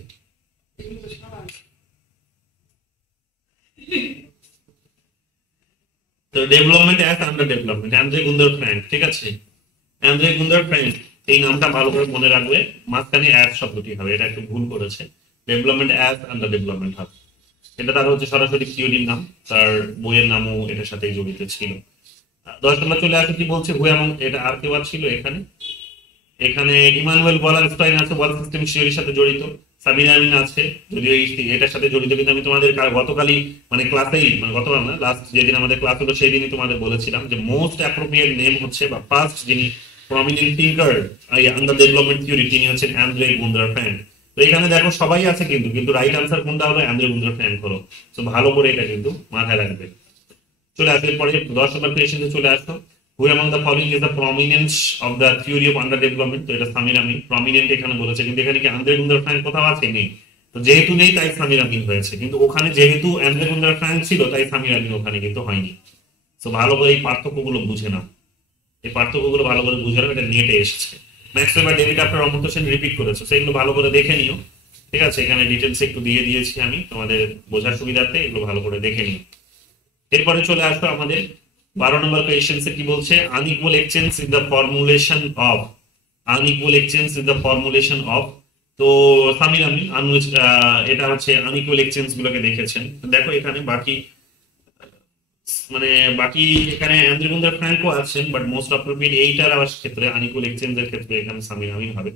তো development as underdevelopment, Andre Gunder Frank. ঠিক আছে, অ্যান্ড্রে গুন্ডার ফ্রাঙ্ক, এই নামটা ভালো করে মনে রাখবে, মাঝখানে অ্যাস শব্দটি হবে, এটা একটু ভুল করেছে, ডেভেলপমেন্ট অ্যাস আন্ডার ডেভেলপমেন্ট হবে। এটা তার হচ্ছে সরাসরি থিওরির নাম, তার বইয়ের নামও এটার সাথে জড়িত ছিল। 10 নম্বর চলে আসে, কি বলছে, হু এবং এটা আর কেউ ছিল এখানে, এখানে ইমানুয়েল ওয়ালারস্টাইন আছে, ওয়াল সিস্টেম থিওরির সাথে জড়িত, সাবিনা আমিন আছে, যদিও এটার সাথে জড়িত, কিন্তু আমি তোমাদের গতকালই মানে ক্লাসেই, মানে গতকাল না, লাস্ট যেদিন আমাদের ক্লাস হলো সেই দিনই তোমাদের বলেছিলাম যে মোস্ট অ্যাপ্রোপ্রিয়েট নেম হচ্ছে, বা ফার্স্ট যিনি prominent thinker under development theory, তিনি হচ্ছেন অ্যান্ড্রে গুন্ডার ফ্রাঙ্ক। তো এখানে দেখো সবাই আছে কিন্তু, কিন্তু রাইট আনসার কোনটা হলো, অ্যান্ড্রে গুন্ডার ফ্রাঙ্ক হলো। তো ভালো করে এটা কিন্তু মাথায় রাখবে। চলে আসবে পরে 10 নম্বর কোয়েশ্চেনে চলে আসো, হু among the following is the prominence of the theory of underdevelopment. তো এটা সামির আমিন, প্রমিনেন্ট এখানে বলেছে, কিন্তু এখানে কি আন্দ্রে গুন্ডার ফ্রাঙ্ক কোথাও আছে, নেই। তো যেহেতু নেই তাই সামির আমিন হয়েছে, কিন্তু ওখানে যেহেতু আন্দ্রে গুন্ডার ফ্রাঙ্ক ছিল তাই সামির আমিন ওখানে কিন্তু হয়নি। তো ভালো করে এই পার্থক্যগুলো বুঝে নাও, এই পার্থক্যগুলো ভালো করে বুঝে নাও, এটা নেটে এসেছে। ম্যাক্স এবার ডেভিড আপনার অমর্ত্য সেন রিপিট করেছে, সেগুলো ভালো করে দেখে নিও। ঠিক আছে, এখানে ডিটেলস একটু দিয়ে দিয়েছি আমি তোমাদের বোঝার সুবিধার্থে, এগুলো ভালো করে দেখে নিও। এরপরে চলে আসো আমাদের 12 নম্বর কোয়েশ্চেন্সে, কি বলছে, unequal exchange in the formulation of, unequal exchange in the formulation of. তো সামির আমিন এটা হচ্ছে আনইকুয়াল এক্সচেঞ্জ গুলোকে দেখেছেন। দেখো এখানে বাকি মানে বাকি এখানে অ্যান্ড্রে গুন্ডার ফ্রাঙ্কও আছেন, বাট মোস্ট অ্যাপ্রোপ্রিয়েট এইটার ক্ষেত্রে, আনইকুয়াল এক্সচেঞ্জের ক্ষেত্রে এখানে সামির আমিন হবে।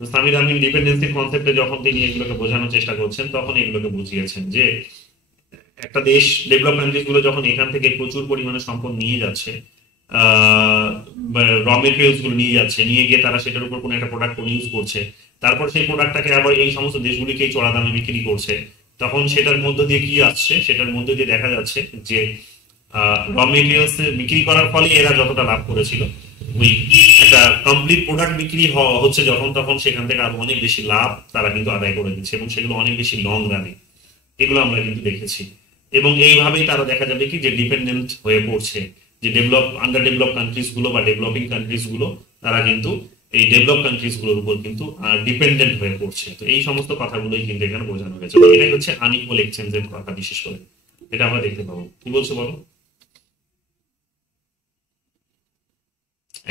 তো সামির আমিন ডিপেন্ডেন্সির কনসেপ্টে যখন তিনি এগুলোকে বোঝানোর চেষ্টা করছেন, তখন এগুলোকে বুঝিয়েছেন যে একটা দেশ, ডেভেলপ কান্ট্রিজ গুলো যখন এখান থেকে প্রচুর পরিমাণে সম্পদ নিয়ে যাচ্ছে, র মেটেরিয়ালস গুলো নিয়ে যাচ্ছে, নিয়ে গিয়ে তারা সেটার উপর কোনো একটা প্রোডাক্ট ইউজ করছে, তারপর সেই প্রোডাক্টটাকে আবার এই সমস্ত দেশগুলিকেই চড়া দামে বিক্রি করছে, তখন সেটার মধ্য দিয়ে কি আসছে, সেটার মধ্য দিয়ে দেখা যাচ্ছে যে র মেটেরিয়ালস বিক্রি করার ফলে এরা যতটা লাভ করেছিল, ওই একটা কমপ্লিট প্রোডাক্ট বিক্রি হচ্ছে যখন, তখন সেখান থেকে আরো অনেক বেশি লাভ তারা কিন্তু আদায় করে দিচ্ছে, এবং সেগুলো অনেক বেশি লং রানে, এগুলো আমরা কিন্তু দেখেছি। এবং এইভাবেই তারা দেখা যাবে কি যে ডিপেন্ডেন্ট হয়ে পড়ছে, যে আন্ডার ডেভেলপ কান্ট্রিজ গুলো বা ডেভেলপিং কান্ট্রিজ গুলো, তারা কিন্তু এই ডেভেলপ কান্ট্রিজ গুলোর উপর কিন্তু ডিপেন্ডেন্ট হয়ে পড়ছে। তো এই সমস্ত কথাগুলোই কিন্তু এখানে বোঝানো হয়েছে। এটাই হচ্ছে আনইকুয়াল এক্সচেঞ্জের কথা, বিশেষ করে এটা আমরা দেখতে পাবো। কি বলছো বলো?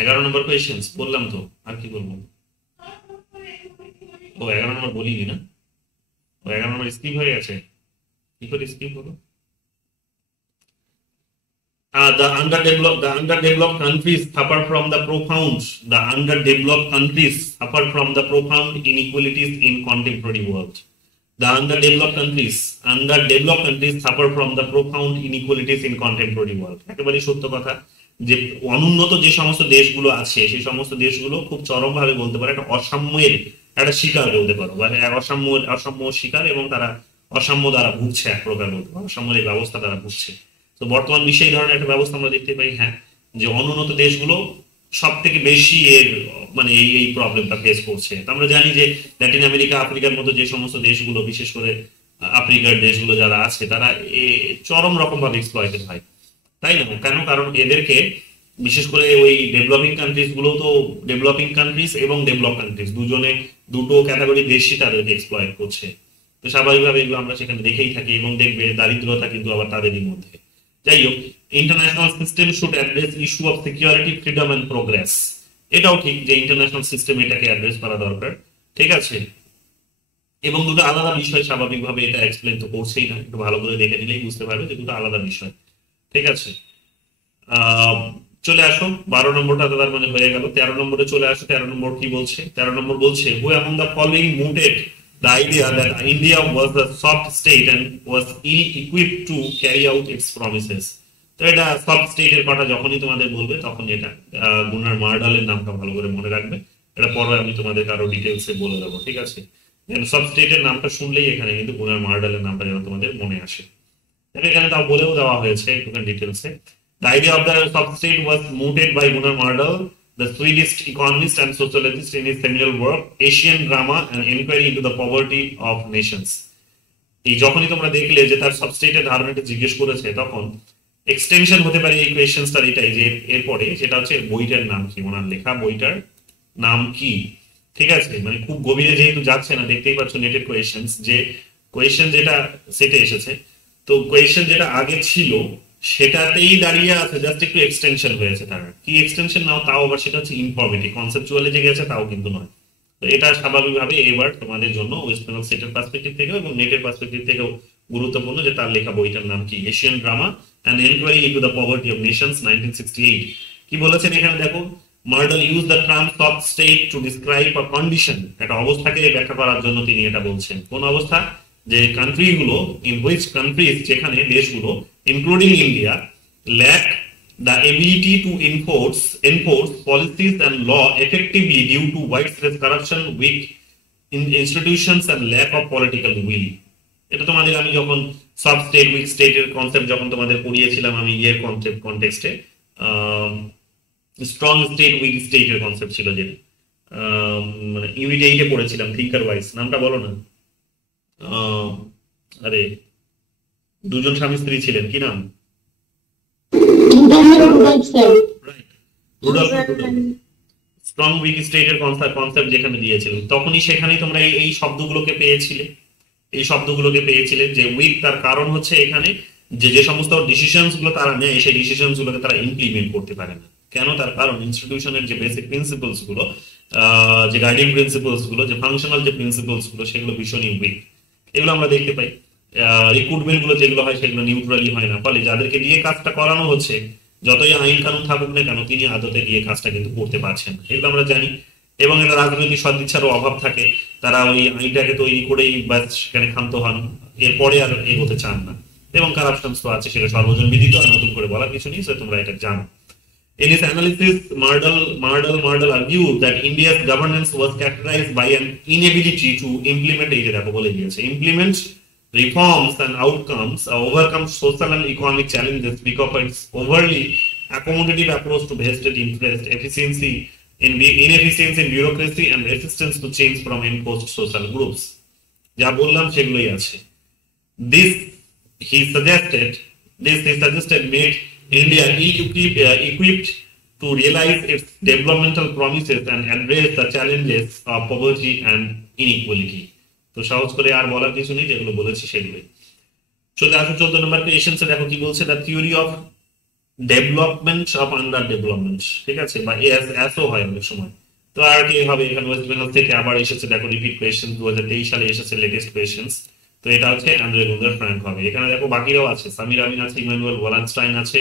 11 নম্বর কোয়েশ্চেন বললাম তো, আর কি বলবো? ও 11 নম্বর বলিনি না, ও 11 নম্বর স্কিপ হয়ে গেছে, কি করে স্কিপ হলো? The underdeveloped countries suffer from the profound inequalities in contemporary world. The underdeveloped countries suffer from the profound inequalities in contemporary world. একেবারে সত্য কথা, যে অনুন্নত যে সমস্ত দেশগুলো আছে, সেই সমস্ত দেশগুলো খুব চরমভাবে বলতে পারে একটা অসাম্যের একটা শিকার বলতে পারো, বা অসাম্য শিকার, এবং তারা অসাম্য দ্বারা ভুগছে, এক প্রকার বলতে পারো, অসাম্যের এই ব্যবস্থা দ্বারা ভুগছে। তো বর্তমান বিশ্বে এই ধরনের একটা ব্যবস্থা আমরা দেখতে পাই, হ্যাঁ, যে অনুন্নত দেশগুলো সব থেকে বেশি এর মানে এই প্রবলেমটা ফেস করছে। তো আমরা জানি যে ল্যাটিন আমেরিকা, আফ্রিকার মতো যে সমস্ত দেশগুলো, বিশেষ করে আফ্রিকার দেশগুলো যারা আছে, তারা চরম রকম ভাবে এক্সপ্লয়েটেড হয়, তাই না? কেন? কারণ এদেরকে বিশেষ করে ওই ডেভেলপিং কান্ট্রিজ গুলো, তো ডেভেলপিং কান্ট্রিজ এবং ডেভেলপ কান্ট্রিজ দুটো ক্যাটাগরি দেশই তাদেরকে এক্সপ্লয়েট করছে। তো স্বাভাবিকভাবে এগুলো আমরা সেখানে দেখেই থাকি, এবং দেখবে দারিদ্রতা কিন্তু আবার তাদেরই মধ্যে। যাই হোক, international system should address issue of security, freedom and progress. এটাও ঠিক যে ইন্টারন্যাশনাল সিস্টেম এটাকে অ্যাড্রেস করা দরকার, ঠিক আছে। এবং দুটো আলাদা বিষয়, স্বাভাবিকভাবে এটা এক্সপ্লেন তো করছেই না, একটু ভালো করে দেখে নিলেই বুঝতে পারবে যে দুটো আলাদা বিষয়। ঠিক আছে, আহ, চলে আসো 12 নম্বরটা তো তার মানে হয়ে গেল। 13 নম্বরে চলে আসো। 13 নম্বর কি বলছে? 13 নম্বর বলছে, হু among the following mooted the idea that India was the soft state and was ill-equipped to carry out its promises? তো এটা সফট স্টেটের কথা যখনই তোমাদের বলবে তখন এটা গুনার মার্ডালের নামটা ভালো করে মনে রাখবে। এটা পরে আমি তোমাদের আরো ডিটেলসে বলে দেবো। ঠিক আছে, সফট স্টেটের নামটা শুনলেই এখানে কিন্তু গুনার মার্ডালের নামটা যেন তোমাদের মনে আসে। এখানে তাও বলেও দেওয়া হয়েছে একটুখানি ডিটেলসে। The idea of the sub-state was mooted by Gunnar Myrdal, the Swedish economist and sociologist, in his seminal work Asian Drama: An Inquiry into the Poverty of Nations. এই যখনই তোমরা দেখলে যে তার সাবস্টেটের ধারণাটা জিজ্ঞেস করেছে, তখন এক্সটেনশন হতে পারে এই কোয়েশ্চেনটার এটাই যে এরপরে সেটা হচ্ছে বইটার নাম কি, ওনার লেখা বইটার নাম কি। ঠিক আছে, মানে খুব গভীরে যেহেতু যাচ্ছে না, দেখতেই পাচ্ছ নেটের কোয়েশ্চেন, যে কোয়েশ্চেন যেটা সেটে এসেছে, তো কোয়েশ্চেন যেটা আগে ছিল সেটাতেই দাঁড়িয়ে আছে, জাস্ট একটু এক্সটেনশন হয়েছে। তার কি এক্সটেনশন নাও, তাও আবার সেটা হচ্ছে ইনফরমেটিভ, কনসেপচুয়ালি যে গেছে তাও কিন্তু নয়। তো এটা স্বাভাবিকভাবে এবার তোমাদের জন্য ওয়েস্ট বেঙ্গল স্টেটের পার্সপেক্টিভ থেকেও এবং নেটের পার্সপেক্টিভ থেকেও গুরুত্বপূর্ণ যে তার লেখা বইটার নাম কি, Asian drama an enquiry into the poverty of nations 1968। কি বলেছেন এখানে দেখো, Myrdal use the term soft state to describe a condition, একটা অবস্থাকে ব্যাখ্যা করার জন্য তিনি এটা বলছেন। কোন অবস্থা? যে কান্ট্রিগুলো, ইন হুইচ কান্ট্রিজ, যেখানে দেশগুলো, including India, lack the ability to enforce policies and law effectively due to widespread corruption, weak institutions and lack of political will. এটা তোমাদের আমি যখন সব স্টেট উইক স্টেটের কনসেপ্ট যখন তোমাদের পড়িয়েছিলাম আমি ইয়ের কনসেপ্ট কনটেক্সটে, স্ট্রং স্টেট উইক স্টেটের কনসেপ্ট ছিল, যেটা মানে ইউনিট 8 এ পড়েছিলাম, থিঙ্কার ওয়াইজ, নামটা বলো না। আরে দুজন স্বামী স্ত্রী ছিলেন, কি নাম? স্ট্রং উইক স্টেটের কনসেপ্ট যেখানে দিয়েছিল, তখনই সেখানেই তোমরা এই শব্দগুলোকে পেয়েছিলে। এই শব্দগুলোকে পেয়েছিলে যে উইক, তার কারণ হচ্ছে এখানে যে যে সমস্ত ডিসিশনস গুলো তারা নেয় সেই ডিসিশনস গুলোকে তারা ইমপ্লিমেন্ট করতে পারে না। কেন? তার কারণ ইনস্টিটিউশনের যে বেসিক প্রিন্সিপলস গুলো, যে গাইডিং প্রিন্সিপলস গুলো, যে ফাংশনাল যে প্রিন্সিপলস গুলো, সেগুলো ভীষণই উইক। এগুলো আমরা দেখতে পাই। রিক্রুটমেন্ট গুলো যেগুলো হয় সেগুলো নিউট্রালি হয় না, ফলে যাদেরকে দিয়ে কাজটা করানো হচ্ছে, যতই আইন কানুন থাকুক না কেন, তিনি আদতে দিয়ে কাজটা কিন্তু করতে পারছেন, এগুলো আমরা জানি। এবং এটা রাজনৈতিক সদিচ্ছারও অভাব থাকে, তারা ওই আইনটাকে তৈরি করেই ব্যাস সেখানে ক্ষান্ত হন, এরপরে আর এগোতে চান না। এবং কারাপশন তো আছে, সেটা সর্বজন বিদিত, আর নতুন করে বলার কিছু নেই, তোমরা এটা জানো। In his analysis, Mardal argued that India's governance was characterized by an inability to implement reforms and outcomes, overcome social and economic challenges because of its overly accommodative approach to vested interest, inefficiency in bureaucracy, and resistance to change from imposed social groups. যা বললাম সেগুলোই আছে। This he suggested made India equipped to realize its developmental promises and address the challenges of poverty and inequality. তো সহজ করে আর বলার কিছু নেই, যেগুলো বলেছি সেগুলোই। চলে আসো 14 নম্বর কোয়েশ্চেনসে, দেখো কি বলছে, the theory of development of under development. ঠিক আছে, বা এসও হয় অনেক সময়। তো আর কি হবে, এখানে ওয়েস্ট বেঙ্গল থেকে আবার এসেছে, দেখো রিপিট কোয়েশ্চেন, 2023 সালে এসেছে লেটেস্ট কোয়েশ্চেন্স। তো এটা হচ্ছে অ্যান্ড্রে গুন্দার ফ্র্যাঙ্ক হবে। এখানে দেখো বাকিরাও আছে, সামির আমিন আছে, ইমানুয়েল ওয়ালানস্টাইন আছে।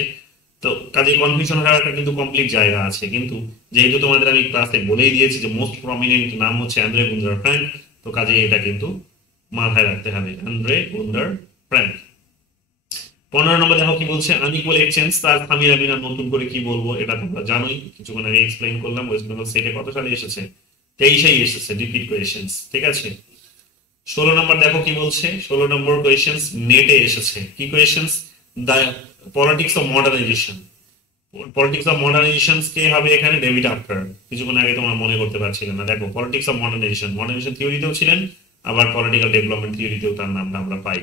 তো কাজে কনফিউশন হওয়ার একটা কিন্তু কমপ্লিট জায়গা আছে, কিন্তু যেহেতু তোমাদের আমি ক্লাসে বলেই দিয়েছি যে মোস্ট প্রমিনেন্ট নাম হচ্ছে অ্যান্ড্রে গুন্দার ফ্র্যাঙ্ক, তো কাজে এটা কিন্তু মাথায় রাখতে হবে, অ্যান্ড্রে গুন্দার ফ্র্যাঙ্ক। 15 নম্বর দেখো কি বলছে, আনইকুয়াল এক্সচেঞ্জ। তার সামির আমিন আর নতুন করে কি বলবো, এটা তোমরা জানোই, কিছুক্ষণ আগে এক্সপ্লেইন করলাম। ওয়েস্ট বেঙ্গল স্টেটে কত সালে এসেছে? 23-এই এসেছে, রিপিট কোয়েশ্চেন্স। ঠিক আছে, 16 নম্বর দেখো কি বলছে, 16 নম্বর কোয়েশ্চেন্স নেটে এসেছে। কি questions? The politics of modernization. Politics of modernization কে হবে এখানে? David Apter. কিছুক্ষণ আগে তোমার মনে করতে পারছিলে না, দেখো পলিটিক্স অফ মডার্নাইজেশন থিওরিতেও ছিলেন, আবার পলিটিক্যাল ডেভেলপমেন্ট থিওরিতেও তার নামটা আমরা পাই।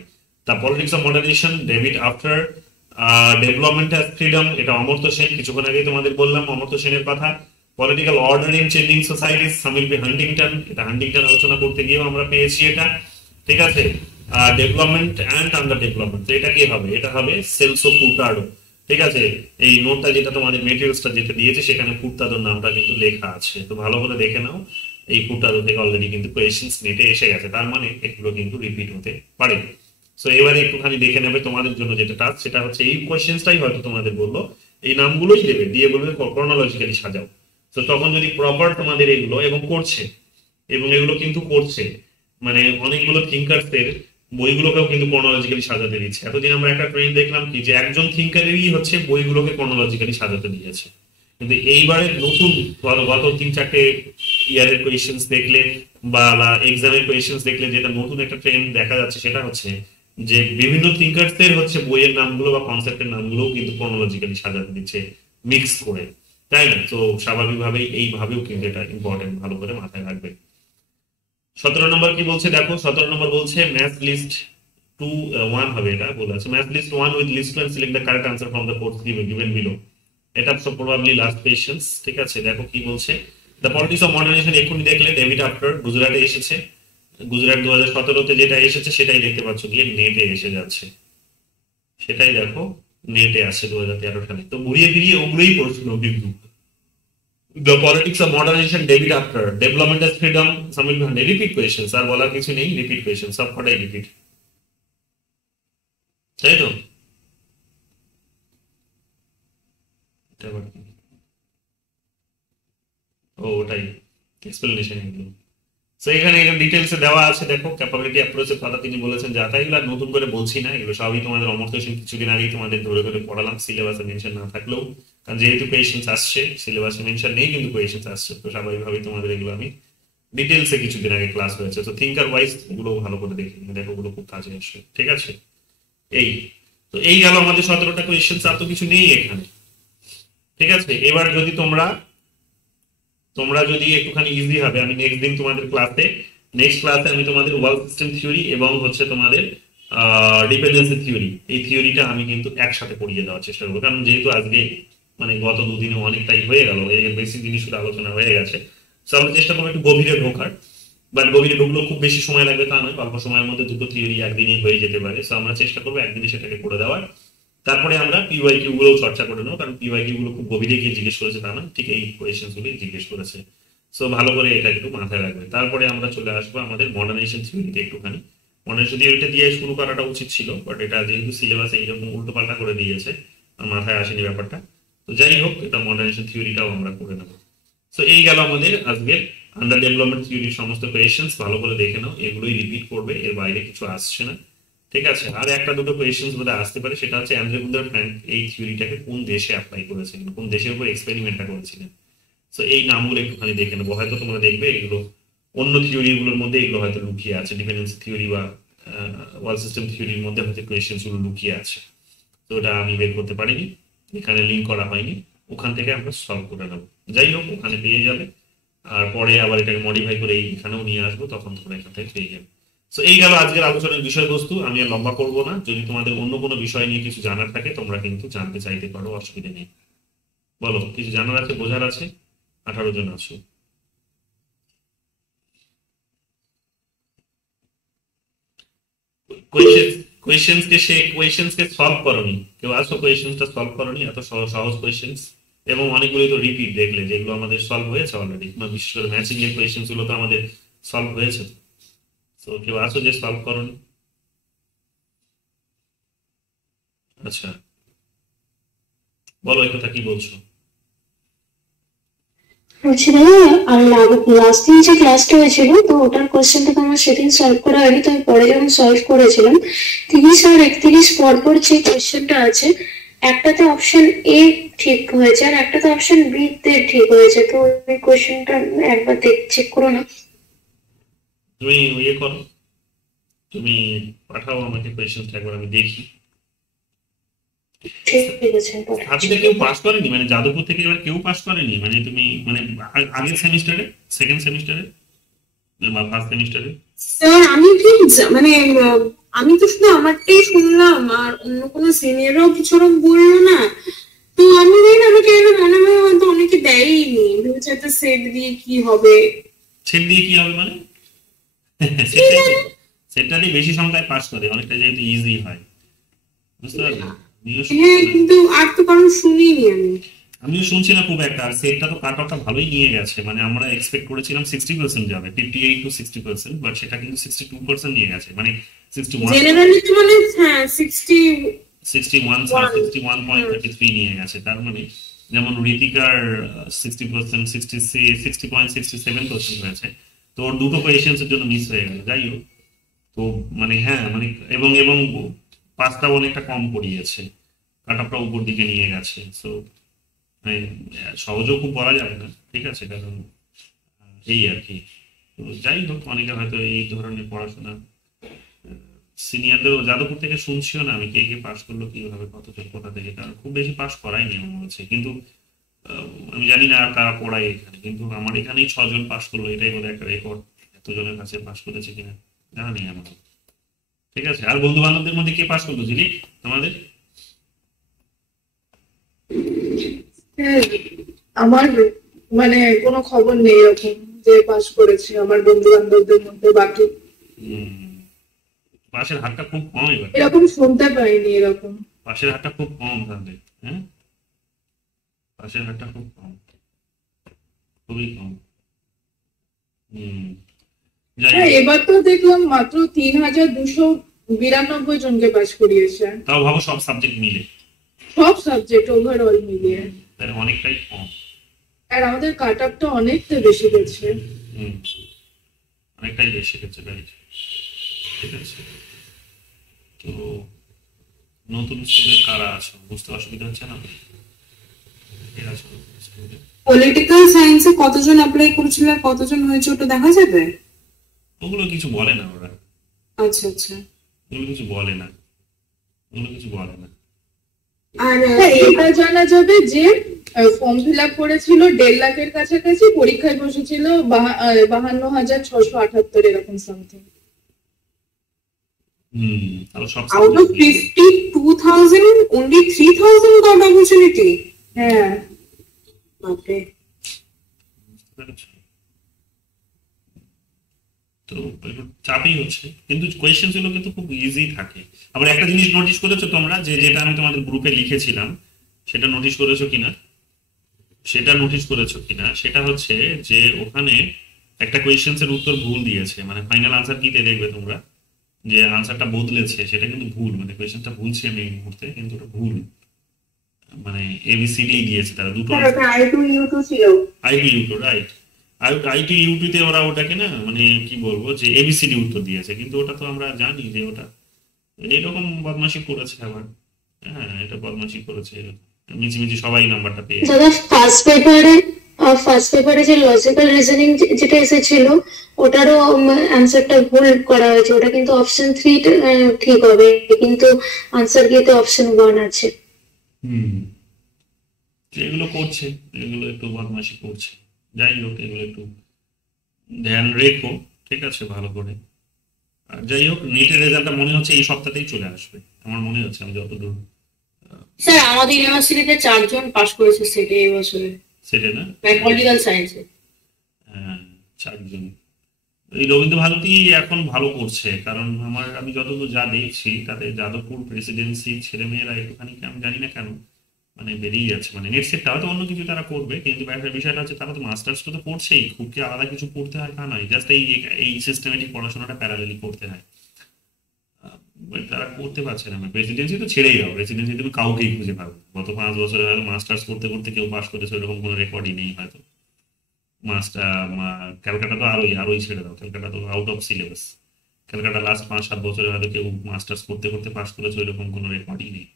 The politics of modernization, David Apter. Development as freedom, এটা অমর্ত্য সেন, কিছুক্ষণ আগে তোমাদের বললাম অমর্ত্য সেনের কথা। Political order in changing societies, Samuel P Huntington. এটা হান্টিংটন আলোচনা করতে গিয়েও আমরা পেয়েছি এটা। ঠিক আছে, ডেভেলপমেন্ট অ্যান্ড আন্ডার ডেভেলপমেন্ট, তো এটা কি হবে? এটা হবে সেলসো ফুটাডো। ঠিক আছে, এই নোটটা যেটা তোমাদের মেটেরিয়ালসটা যেটা দিয়েছে সেখানে ফুটাদোর নামটা কিন্তু লেখা আছে, তো ভালো করে দেখে নাও। এই ফুটারো থেকে অলরেডি কিন্তু কোয়েশ্চেন্স নেটে এসে গেছে, তার মানে এগুলো কিন্তু রিপিট হতে পারে। সো এবারে একটুখানি দেখে নেবে তোমাদের জন্য যেটা টাস্ক, সেটা হচ্ছে এই কোয়েশ্চেন্সটাই হয়তো তোমাদের বললো এই নামগুলোই দেবে, দিয়ে বলবে ক্রোনোলজিক্যালি সাজাও। তো তখন যদি প্রপার তোমাদের এগুলো এবং করছে, এবং এগুলো কিন্তু করছে, মানে অনেকগুলো থিঙ্কারসের বইগুলোকেও কিন্তু ক্রোনোলজিক্যালি সাজাতে দিচ্ছে। এতদিন আমরা একটা ট্রেন্ড দেখলাম কি যে একজন থিঙ্কারেরই হচ্ছে বইগুলোকে ক্রোনোলজিক্যালি সাজাতে দিয়েছে, কিন্তু এইবারে নতুন গত 3-4টে ইয়ারের কোয়েশ্চেন্স দেখলে বা এক্সামের কোয়েশ্চেন্স দেখলে যেটা নতুন একটা ট্রেন্ড দেখা যাচ্ছে সেটা হচ্ছে যে বিভিন্ন থিঙ্কারসের হচ্ছে বইয়ের নামগুলো বা কনসেপ্টের নামগুলো কিন্তু ক্রোনোলজিক্যালি সাজাতে দিচ্ছে মিক্স করে, তাই না? তো স্বাভাবিকভাবেই এইভাবেও কিন্তু এটা ইম্পর্টেন্ট, ভালো করে মাথায় রাখবে। 17 নম্বর কি বলছে দেখো, 17 নম্বর বলছে ম্যাথ লিস্ট 1 হবে, এটা বলে আছে math list 1 with list two and select the correct answer from the course given below. এটা প্রবাবলি লাস্ট পেশেন্স। ঠিক আছে, দেখো কি বলছে, দ্য পলিটিক্স অফ মডার্নাইজেশন এক্ষুনি দেখলে ডেভিড আফটার গুজরাটে এসেছে, গুজরাট 2017-তে যেটা এসেছে সেটাই দেখতে পাচ্ছ গিয়ে নেটে এসে যাচ্ছে, সেটাই দেখো নেটে আসে 2013 সালে। তো ঘুরিয়ে ফিরিয়ে ওগুলোই প্রশ্ন কিন্তু। The politics of modernization David Apter development as freedom সামিল ভান্ডে, রিপিট কোয়েশ্চেন্স, আর বলার কিছু নেই, রিপিট কোয়েশ্চেন সব কটাই রিপিট, তাই তো? এটা আবার কি? ও ওটাই এক্সপ্লেনেশন এগুলো। সো এখানে ডিটেলসে দেওয়া আছে, দেখো ক্যাপাবিলিটি অ্যাপ্রোচের কথা তিনি বলেছেন যা তাই, এগুলো আর নতুন করে বলছি না, এগুলো সবই তোমাদের অমর্ত্য সেন কিছুদিন আগেই তোমাদের ধরে ধরে পড়ালাম, সিলেবাসে মেনশন না থাকলেও, কারণ যেহেতু কোয়েশ্চেন্স আসছে, সিলেবাসে মেনশন নেই কিন্তু কোয়েশ্চেন্স আসছে, তো স্বাভাবিকভাবেই তোমাদের এগুলো আমি ডিটেলসে কিছুদিন আগে ক্লাস হয়েছে, তো থিঙ্কার ওয়াইজ এগুলো ভালো করে দেখে নিও, দেখো ওগুলো খুব কাজে আসবে। ঠিক আছে, এই তো এই গেল আমাদের 17টা কোয়েশ্চেন্স, আর তো কিছু নেই এখানে। ঠিক আছে, এবার যদি তোমরা তোমরা যদি একটুখানি ইজি হবে, আমি নেক্সট ক্লাসে আমি তোমাদের ওয়ার্ল্ড সিস্টেম থিওরি এবং হচ্ছে তোমাদের ডিপেন্ডেন্সি থিওরি, এই থিওরিটা আমি কিন্তু একসাথে পড়িয়ে দেওয়ার চেষ্টা করবো, কারণ যেহেতু আজকে মানে গত দুদিনে অনেকটাই হয়ে গেল, এই বেসিক জিনিসগুলো আলোচনা হয়ে গেছে, তো আমরা চেষ্টা করবো একটু গভীরে ঢোকার, বাট গভীরে ঢুকলেও খুব বেশি সময় লাগবে তা নয়, অল্প সময়ের মধ্যে দুটো থিওরি একদিনে হয়ে যেতে পারে, তো আমরা চেষ্টা করবো একদিনে সেটাকে করে দেওয়ার। তারপরে আমরা পিওয়াইকিউ গুলো চর্চা করে নেবো, কারণ পিওয়াইকিউ গুলো খুব গভীরে গিয়ে জিজ্ঞেস করেছে তা না, ঠিক এই কোয়েশ্চেন গুলি জিজ্ঞেস করেছে। সো ভালো করে এটা একটু মাথায় রাখবে। তারপরে আমরা চলে আসবো আমাদের মডার্নাইজেশন থিওরিতে একটুখানি। মডার্নাইজেশন থিওরিটা দিয়ে শুরু করাটা উচিত ছিল, বাট এটা যেহেতু সিলেবাসে এইরকম উল্টো পাল্টা করে দিয়েছে আর মাথায় আসেনি ব্যাপারটা, তো যাই হোক এটা মডার্নাইজেশন থিওরিটাও আমরা করে নেবো। সো এই গেল আমাদের আজকের আন্ডার ডেভেলপমেন্ট থিওরির সমস্ত কোয়েশ্চেন্স, ভালো করে দেখে নাও, এগুলোই রিপিট করবে, এর বাইরে কিছু আসছে না। ঠিক আছে, আর একটা দুটো কোয়েশ্চেন্স বোধ আসতে পারে, সেটা হচ্ছে অ্যান্ড্রে গুন্দার ফ্র্যাঙ্ক এই থিওরিটাকে কোন দেশে অ্যাপ্লাই করেছিলেন, কোন দেশের উপর এক্সপেরিমেন্টটা করেছিলেন। তো এই নামগুলো একটুখানি দেখে নেবো, হয়তো তোমরা দেখবে এগুলো অন্য থিওরি গুলোর মধ্যে এগুলো হয়তো লুকিয়ে আছে, ডিপেন্ডেন্সি থিওরি বা ওয়ার্ল্ড সিস্টেম থিওরির মধ্যে হয়তো কোয়েশ্চেন্স গুলো লুকিয়ে আছে, তো ওটা আমি বের করতে পারিনি, এখানে লিঙ্ক করা হয়নি, ওখান থেকে আমরা সলভ করে নেবো। যাই হোক ওখানে পেয়ে যাবে, আর পরে আবার এটাকে মডিফাই করে এইখানেও নিয়ে আসবো, তখন তোমরা এখান থেকে পেয়ে যাবে। তো এই গেল আজকের আলোচনার বিষয়বস্তু, আমি আর লম্বা করবো না, যদি তোমাদের অন্য কোনো বিষয় নিয়ে কিছু জানার থাকে তোমরা কিন্তু জানতে চাইতে পারো, অসুবিধা নেই। বলো, কিছু জানার আছে, বোঝার আছে? 18 জন আছো। কোয়েশ্চেন্স কে সলভ করনি কেউ? আসো, কোয়েশ্চেন্সটা সলভ করনি, এত সহজ কোয়েশ্চেন্স, এবং অনেকগুলো তো রিপিট দেখলে যেগুলো আমাদের সলভ হয়েছে অলরেডি, বিশেষ করে ম্যাচিং এর কোয়েশ্চেন্স গুলো তো আমাদের সলভ হয়েছে। তো কেউ আসো যে সলভ করনি? আচ্ছা, বলো এই কথা কি বলছো। বলছি দাদা, আর লাস্ট দিন যে ক্লাসটা হয়েছিল তো ওটার কোশ্চেনটা তো আমার সেদিন সলভ করা হয়নি, তো আমি পরে যখন সলভ করেছিলাম 30 আর 31 পরপর যে কোশ্চেনটা আছে, একটাতে অপশন এ ঠিক হয়েছে আর একটাতে অপশন বি তে ঠিক হয়েছে, তো ওই কোশ্চেনটা একবার চেক করো না। তুমি ইয়ে করো, তুমি পাঠাও আমাকে কোয়েশ্চেন্সটা একবার আমি দেখি। ঠিক আছে, হাতিতে কেউ পাস করেনি মানে যাদবপুর থেকে এবার কেউ পাস করেনি মানে তুমি মানে আগের সেমিস্টারে, সেকেন্ড সেমিস্টারে বা ফার্স্ট সেমিস্টারে? স্যার আমি ঠিক মানে আমি তো শুধু আমারটাই শুনলাম, আর অন্য কোনো সিনিয়রও কিছু ওরকম বললো না, তো আমি জানি না, আমাকে এর মনে হয় হয়তো অনেকে দেয়নি, ভেবেছে একটা সেট দিয়ে কি হবে। সেট দিয়ে কি হবে মানে? সেটটা দিয়ে বেশি সংখ্যায় পাস করে, অনেকটা যেহেতু ইজি হয়, বুঝতে পারলে? হ্যাঁ, কিন্তু আর তো কারণ শুনিনি আমি। আমিও শুনছি না খুব একটা, আর সেটটা তো কাট অফটা ভালোই নিয়ে গেছে, মানে আমরা এক্সপেক্ট করেছিলাম 60% যাবে, 58 to 60%, বাট সেটা কিন্তু 62% নিয়ে গেছে, মানে 61 জেনারেলি তো মানে হ্যাঁ 60 61 61.33 নিয়ে গেছে। তার মানে যেমন ঋতিকার 60%, 60.67% হয়েছে, তো ওর দুটো কোয়েশ্চেন্স এর জন্য মিস হয়ে গেল। যাই হোক, তো মানে হ্যাঁ মানে এবং এবং পাঁচটা অনেকটা কম পড়িয়েছে, কাট অফটা উপর দিকে নিয়ে গেছে। সো মানে সহজও খুব বলা যাবে না, ঠিক আছে, কারণ এই আর কি। তো যাই হোক, অনেকে হয়তো এই ধরনের পড়াশোনা সিনিয়রদের যাদবপুর থেকে শুনছিও না আমি, কে কে পাশ করলো কিভাবে কতজন কোথা থেকে, কারণ খুব বেশি পাশ করায়নি আমার হচ্ছে, কিন্তু আমি জানি না আর কারা পড়ায় এখানে, কিন্তু আমার এখানেই 6 জন পাশ করলো, এটাই বোধহয় একটা রেকর্ড। এতজনের কাছে পাশ করেছে কিনা জানা নেই আমার। ঠিক আছে, আর বন্ধু বান্ধবদের মধ্যে কে পাশ করলো ঝিলিক আমাদের? হ্যাঁ, আমার মানে কোনো খবর নেই এরকম যে পাস করেছে আমার বন্ধু বান্ধবদের মধ্যে। বাকি পাশের হারটা খুব কম এবার, এরকম শুনতে পাইনি এরকম। পাশের হারটা খুব কম তাহলে, হ্যাঁ পাশের হারটা খুব কম, খুবই কম। যাই হ্যাঁ, হোক, এবার তো দেখলাম মাত্র 3292 জনকে পাস করিয়েছে, তাও ভাবো সব সাবজেক্ট মিলে, সব সাবজেক্ট ওভারঅল মিলিয়ে। তাহলে অনেকটাই কম। আর আমাদের কাট আপটা অনেকটা বেশি গেছে। হুম, অনেকটাই বেশি গেছে, রাইট। ঠিক আছে, তো নতুন স্টুডেন্ট কারা আছে বুঝতে অসুবিধা হচ্ছে না? কে আছে নতুন student? পলিটিক্যাল সায়েন্সে কতজন অ্যাপ্লাই করেছিল আর কতজন হয়েছে ওটা দেখা যাবে? ওগুলো কিছু বলে না ওরা, আচ্ছা আচ্ছা। ওগুলো কিছু বলে না, ওগুলো কিছু বলে না। আর হ্যাঁ, এটা জানা যাবে যে ফর্ম ফিল আপ করেছিল 1.5 লাখের কাছাকাছি, পরীক্ষায় বসেছিল 52,678 এরকম সামথিং। তাহলে সব out of 52,000 only 3,000 got opportunity. হ্যাঁ, বাপরে। তো একটু চাপই হচ্ছে, কিন্তু কোয়েশ্চেন গুলো কিন্তু খুব ইজি থাকে। আবার একটা জিনিস নোটিশ করেছো তোমরা, যে যেটা আমি তোমাদের গ্রুপে লিখেছিলাম সেটা নোটিশ করেছো কিনা, সেটা হচ্ছে যে ওখানে একটা কোয়েশ্চেন্স এর উত্তর ভুল দিয়েছে, মানে ফাইনাল আনসার কিতে দেখবে তোমরা যে আনসারটা বদলেছে, সেটা কিন্তু ভুল, মানে কোয়েশ্চেনটা ভুল ছিল এই মুহূর্তে, কিন্তু ওটা ভুল, মানে এবিসিডি দিয়েছে তারা দুটো। I2U2 রাইট, I2U2 তে ওরা ওটাকে না মানে কি বলবো যে এবিসিডি উত্তর দিয়েছে, কিন্তু ওটা তো আমরা জানি যে ওটা এরকম বদমাশি করেছে আবার। হ্যাঁ, এটা বদমাশি করেছে, মিছিমিছি সবাই নাম্বারটা পেয়ে দাদা ফার্স্ট পেপারে যে লজিক্যাল রিজনিং যেটা এসেছিল ওটারও অ্যান্সারটা ভুল করা হয়েছে, ওটা কিন্তু অপশন 3 ঠিক হবে, কিন্তু আনসার গিয়েতে অপশন 1 আছে। এগুলো করছে, এগুলো একটু বদমাশি করছে। যাই হোক, এগুলো একটু ধ্যান রেখো, ঠিক আছে, ভালো করে। আর যাই হোক, নেটের রেজাল্টটা মনে হচ্ছে এই সপ্তাহতেই চলে আসবে, আমার মনে হচ্ছে, আমি যতদূর স্যার আমাদের ইউনিভার্সিটিতে 4 জন পাস করেছে সেটা এই বছরে, সেটা না পলিটিক্যাল সায়েন্সে। হ্যাঁ, 4 জন। এই রবীন্দ্র ভারতী এখন ভালো করছে, কারণ আমি যতদূর যা দেখছি তাতে যাদবপুর প্রেসিডেন্সি ছেলেমেয়েরা একটুখানি, আমি জানি না কেন, মানে বেরিয়ে যাচ্ছে। মানে নেট সেটটা হয়তো অন্য কিছু তারা করবে, কিন্তু বিষয়টা হচ্ছে তারা তো মাস্টার্স তো পড়ছেই, খুব কি আলাদা কিছু পড়তে হয় তা নয়, জাস্ট এই সিস্টেমেটিক পড়াশোনাটা প্যারালালি করতে হয়। তারা করতে পারছে না। প্রেসিডেন্সি তো ছেড়েই দাও, প্রেসিডেন্সি তুমি কাউকেই খুঁজে পাবে, গত 5 বছরে হয়তো মাস্টার্স করতে করতে কেউ পাস করেছে এরকম কোনো রেকর্ডই নেই হয়তো। ক্যালকাটা তো আরোই ছেড়ে দাও, ক্যালকাটা তো out of syllabus. Calcutta last 5-7 বছরে হয়তো কেউ মাস্টার্স করতে করতে পাস করেছে এরকম কোনো রেকর্ডই নেই।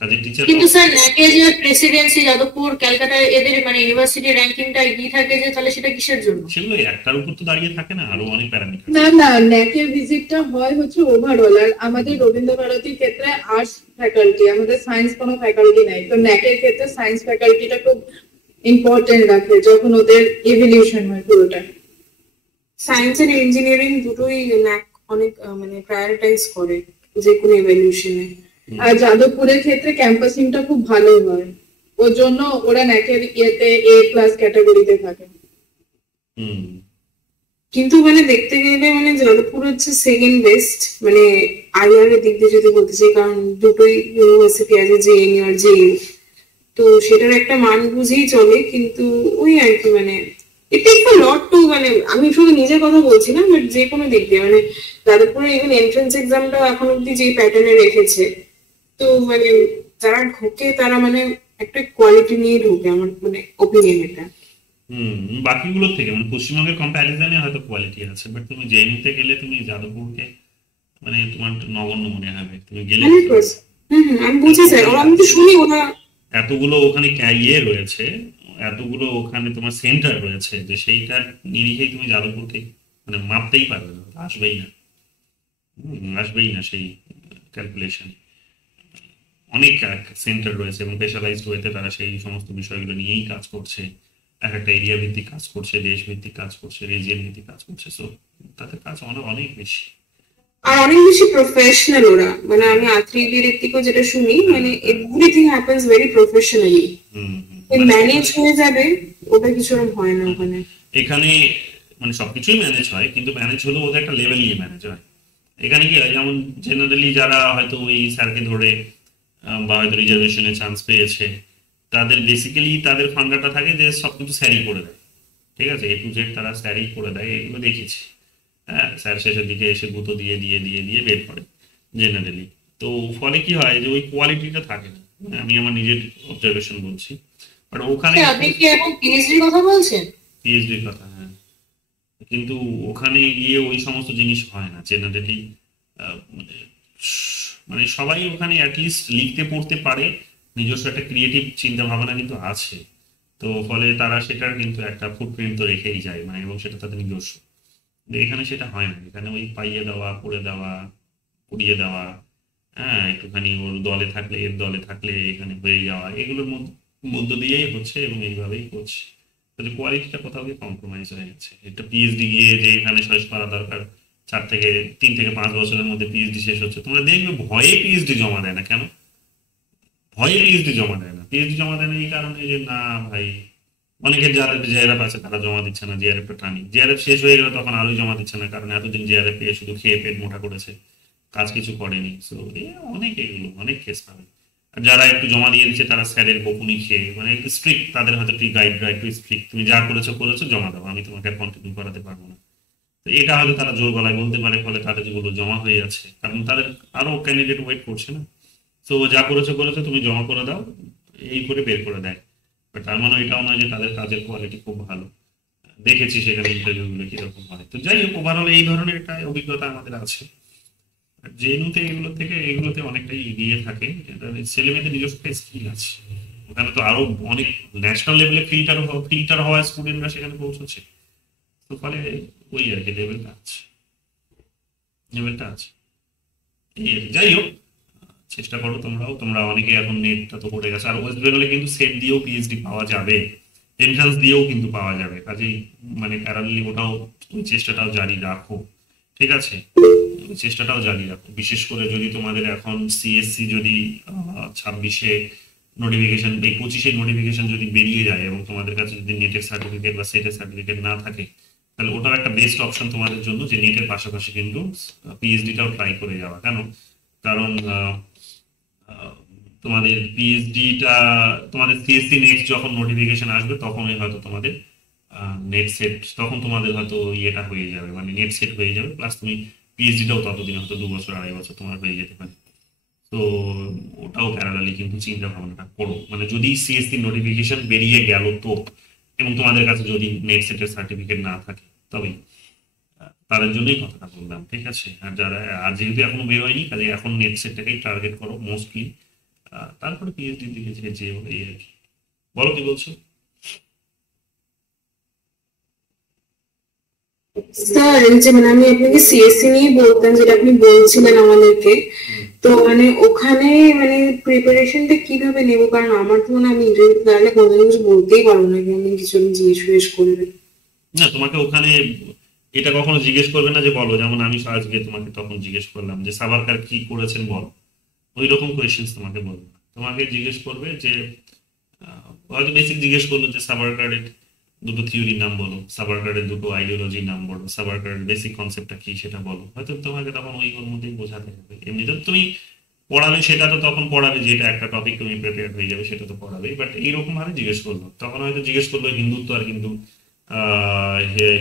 কাজে টিচার কিন্তু স্যার ন্যাকে যে প্রেসিডেন্সি যাদবপুর ক্যালকাটা এদের মানে ইউনিভার্সিটি র্যাঙ্কিংটা এগিয়ে থাকে যে, তাহলে সেটা কিসের জন্য? সেগুলো একটার উপর তো দাঁড়িয়ে থাকে না, আরো অনেক প্যারামিটার। না না, ন্যাকের ভিজিটটা হয় হচ্ছে ওভারঅল। আর আমাদের রবীন্দ্র ভারতীর ক্ষেত্রে আর্টস ফ্যাকাল্টি, আমাদের সায়েন্স কোনো ফ্যাকাল্টি নাই, তো ন্যাকের ক্ষেত্রে সায়েন্স ফ্যাকাল্টিটা খুব ইম্পর্টেন্ট রাখে যখন ওদের ইভলিউশন হয় পুরোটা। সায়েন্স এন্ড ইঞ্জিনিয়ারিং দুটোই ন্যাক অনেক মানে প্রায়োরিটাইজ করে যে কোনো ইভ্যালুয়েশনে। আর যাদবপুরের ক্ষেত্রে ক্যাম্পাসিংটা খুব ভালো হয়, ওর জন্য ওরা ন্যাকের ইয়েতে A+ ক্যাটাগরিতে থাকে। কিন্তু মানে দেখতে গেলে মানে যাদবপুর হচ্ছে সেকেন্ড বেস্ট, মানে আইআর এর দিক দিয়ে যদি বলতে চাই, কারণ দুটোই ইউনিভার্সিটি আছে, জেএনইউ আর জেইউ। তো সেটার একটা মান বুঝেই চলে, কিন্তু ওই আর কি মানে ইট টেকস আ লট টু, মানে আমি শুধু নিজের কথা বলছি না, বাট যে কোনো দিক দিয়ে মানে যাদবপুরে ইভেন এন্ট্রান্স এক্সামটা এখন অব্দি যে প্যাটার্নে রেখেছে, তো মানে যারা ঢোকে তারা মানে একটা কোয়ালিটি নিয়ে ঢোকে, আমার মানে ওপিনিয়ন এটা। বাকিগুলোর থেকে মানে পশ্চিমবঙ্গের কম্প্যারিজনে হয়তো কোয়ালিটি আছে, বাট তুমি জেএনইউতে গেলে তুমি যাদবপুরকে মানে তোমার নগণ্য মনে হবে তুমি গেলে। 100%। আমি বুঝি স্যার, ওরা আমি তো শুনি ওরা এতগুলো ওখানে ইয়ে রয়েছে, এতগুলো ওখানে তোমার সেন্টার রয়েছে, যে সেইটার নিরিখেই তুমি যাদবপুরকে মানে মাপতেই পারবে না, আসবেই না। আসবেই না সেই ক্যালকুলেশন। অনেক সেন্টার রয়েছে এবং স্পেশালাইজড ওয়েতে তারা সেই সমস্ত বিষয়গুলো নিয়েই কাজ করছে, এক একটা এরিয়া ভিত্তিক কাজ করছে, দেশ ভিত্তিক কাজ করছে, রিজিয়ন ভিত্তিক কাজ করছে। সো তাদের কাজ অনেক অনেক বেশি, আর অনেক বেশি প্রফেশনাল ওরা, মানে আমি আত্রিদের দিকও যেটা শুনি, মানে everything happens very professionally, manage হয়ে যাবে, ওটা কিছু হয় না ওখানে। এখানে মানে সবকিছুই ম্যানেজ হয়, কিন্তু ম্যানেজ হলেও ওদের একটা লেভেল নিয়ে ম্যানেজ হয়। এখানে কি হয়, যেমন জেনারেলি যারা হয়তো ওই স্যারকে ধরে বা হয়তো রিজার্ভেশনে চান্স পেয়েছে, তাদের বেসিক্যালি তাদের ফান্ডাটা থাকে যে সবকিছু স্যারই করে দেয়, ঠিক আছে, এ টু জেড তারা স্যারই করে দেয়, এগুলো দেখেছি। হ্যাঁ, স্যার শেষের দিকে এসে গুঁতো দিয়ে দিয়ে দিয়ে দিয়ে বের করে জেনারেলি। তো ফলে কি হয় যে ওই কোয়ালিটিটা থাকে না, আমি আমার নিজের অবজারভেশন বলছি। বাট ওখানে আপনি কি এখন পিএইচডির কথা বলছেন? পিএইচডির কথা, হ্যাঁ, কিন্তু ওখানে গিয়ে ওই সমস্ত জিনিস হয় না জেনারেলি। মানে সবাই ওখানে অ্যাটলিস্ট লিখতে পড়তে পারে, নিজস্ব একটা ক্রিয়েটিভ চিন্তা ভাবনা কিন্তু আছে, তো ফলে তারা সেটার কিন্তু একটা ফুটপ্রিন্ট তো রেখেই যায়, মানে এবং সেটা তাদের নিজস্ব। এখানে সেটা হয় না, এখানে ওই পাইয়ে দেওয়া, করে দেওয়া, পুড়িয়ে দেওয়া, হ্যাঁ, একটুখানি ওর দলে থাকলে এর দলে থাকলে এখানে হয়ে যাওয়া, এগুলোর মধ্য দিয়েই হচ্ছে এবং এইভাবেই করছে। তাহলে কোয়ালিটিটা কোথাও গিয়ে কম্প্রোমাইজ হয়ে গেছে। একটা পিএইচডি গিয়ে যে এখানে শেষ করা দরকার 3 থেকে 5 বছরের মধ্যে পিএইচডি শেষ হচ্ছে, তোমরা দেখবে ভয়ে পিএইচডি জমা দেয় না। কেন ভয়ে পিএইচডি জমা দেয় না? পিএইচডি জমা দেয় না এই কারণে যে না ভাই, অনেকের যারা জিআরএফ আছে তারা জমা দিচ্ছে না, জিআরএফটা টানি, জিআরএফ শেষ হয়ে গেলে তখন আরোই জমা দিচ্ছে না, কারণ এতদিন জিআরএফ পেয়ে শুধু খেয়ে পেট মোটা করেছে, কাজ কিছু করেনি। সো অনেক এগুলো অনেক কেস পাবে। আর যারা একটু জমা দিয়ে দিচ্ছে তারা স্যারের বকুনি খেয়ে, মানে একটু স্ট্রিক্ট, তাদের হয়তো একটু গাইড একটু স্ট্রিক্ট, তুমি যা করেছো করেছো, জমা দাও, আমি তোমাকে কন্টিনিউ করাতে পারবো না। তো এটা হয়তো তারা জোর গলায় বলতে পারে, ফলে তাদের যেগুলো জমা হয়ে যাচ্ছে, কারণ তাদের আরো ক্যান্ডিডেট ওয়েট করছে না। তো যা করেছো করেছো, তুমি জমা করে দাও, এই করে বের করে দেয়। বাট তার মানে এটাও নয় যে তাদের কাজের কোয়ালিটি খুব ভালো। দেখেছি সেখানে ইন্টারভিউগুলো কিরকম হয়। তো যাই হোক, ওভারঅল এই ধরনের একটা অভিজ্ঞতা আমাদের আছে। আর জেনুতে এগুলোতে অনেকটাই এগিয়ে থাকে, ছেলে মেয়েদের নিজস্ব স্কিল আছে ওখানে। তো আরো অনেক ন্যাশনাল লেভেলে ফিল্টার হওয়া স্টুডেন্টরা সেখানে পৌঁছচ্ছে। তো ফলে ওই আর কি লেভেলটা আছে এই আর কি। যাই হোক, চেষ্টা করো তোমরা অনেকে এখন নেটটা তো পড়ে গেছে, আর ওয়েস্ট বেঙ্গলে কিন্তু সেট দিয়েও পিএইচডি পাওয়া যাবে, এন্ট্রান্স দিয়েও কিন্তু পাওয়া যাবে। কাজেই মানে প্যারালালি ওটাও, ওই চেষ্টাটাও জারি রাখো, ঠিক আছে, ওই চেষ্টাটাও জারি রাখো। বিশেষ করে যদি তোমাদের এখন সিএসসি যদি 26-এ নোটিফিকেশন, এই 25-এ নোটিফিকেশন যদি বেরিয়ে যায় এবং তোমাদের কাছে যদি নেটের সার্টিফিকেট বা সেটের সার্টিফিকেট না থাকে, তাহলে ওটাও একটা বেস্ট অপশন তোমাদের জন্য, যে নেটের পাশাপাশি কিন্তু পিএইচডিটাও ট্রাই করে যাওয়া। কারণ তোমাদের পিএইচডিটা, তোমাদের সিএসসি নেক্সট যখন নোটিফিকেশন আসবে তখনই হয়তো তোমাদের নেট সেট, তখন তোমাদের হয়তো ইয়েটা হয়ে যাবে, মানে নেট সেট হয়ে যাবে, প্লাস তুমি পিএইচডিটাও ততদিন হয়তো 2 বছর 2.5 বছর তোমার হয়ে যেতে পারে। তো ওটাও প্যারালালি কিন্তু চিন্তা ভাবনাটা করো, মানে যদি সিএসসি নোটিফিকেশন বেরিয়ে গেল তো, এবং তোমাদের কাছে যদি নেট সেটের সার্টিফিকেট না থাকে, তবে তাদের জন্যই কথাটা বললাম, ঠিক আছে। আর যেহেতু এখনো বের হয়নি, কাজে এখন নেট সেটটাকেই টার্গেট করো মোস্টলি, তারপরে পিএইচডির দিকে যে এই আর কি। বলো কি বলছো? স্যার যে মানে আমি আপনাকে সিএসসি নিয়ে বলতাম, যেটা আপনি বলছিলেন আমাদেরকে, তো মানে ওখানে মানে প্রিপারেশনটা কিভাবে নেবো? কারণ আমার তো মানে আমি ইন্টারভিউ দাঁড়ালে কোনো কিছু বলতেই পারবো না, আমি কিছু জিজ্ঞেস করবে না, তোমাকে ওখানে এটা কখনো জিজ্ঞেস করবে না যে বলো, যেমন আমি আজকে তোমাকে তখন জিজ্ঞেস করলাম যে সাভারকার কি করেছেন বলো, ওই রকম কোয়েশ্চেন্স তোমাকে বলবে না। তোমাকে জিজ্ঞেস করবে যে হয়তো বেসিক জিজ্ঞেস করলো যে সাভারকারের 2টো থিওরির নাম বলো, সাভারকারের 2টো আইডিওলজির নাম বলো, সাভারকারের বেসিক কনসেপ্টটা কি সেটা বলো, হয়তো তোমাকে তখন ওই ওর মধ্যেই বোঝাতে হবে। এমনিতে তুমি পড়াবে সেটা তো তখন পড়াবে, যেটা একটা টপিক তুমি প্রিপেয়ার হয়ে যাবে সেটা তো পড়াবেই, বাট এইরকম ভাবে জিজ্ঞেস করলো, তখন হয়তো জিজ্ঞেস করলো হিন্দুত্ব আর হিন্দু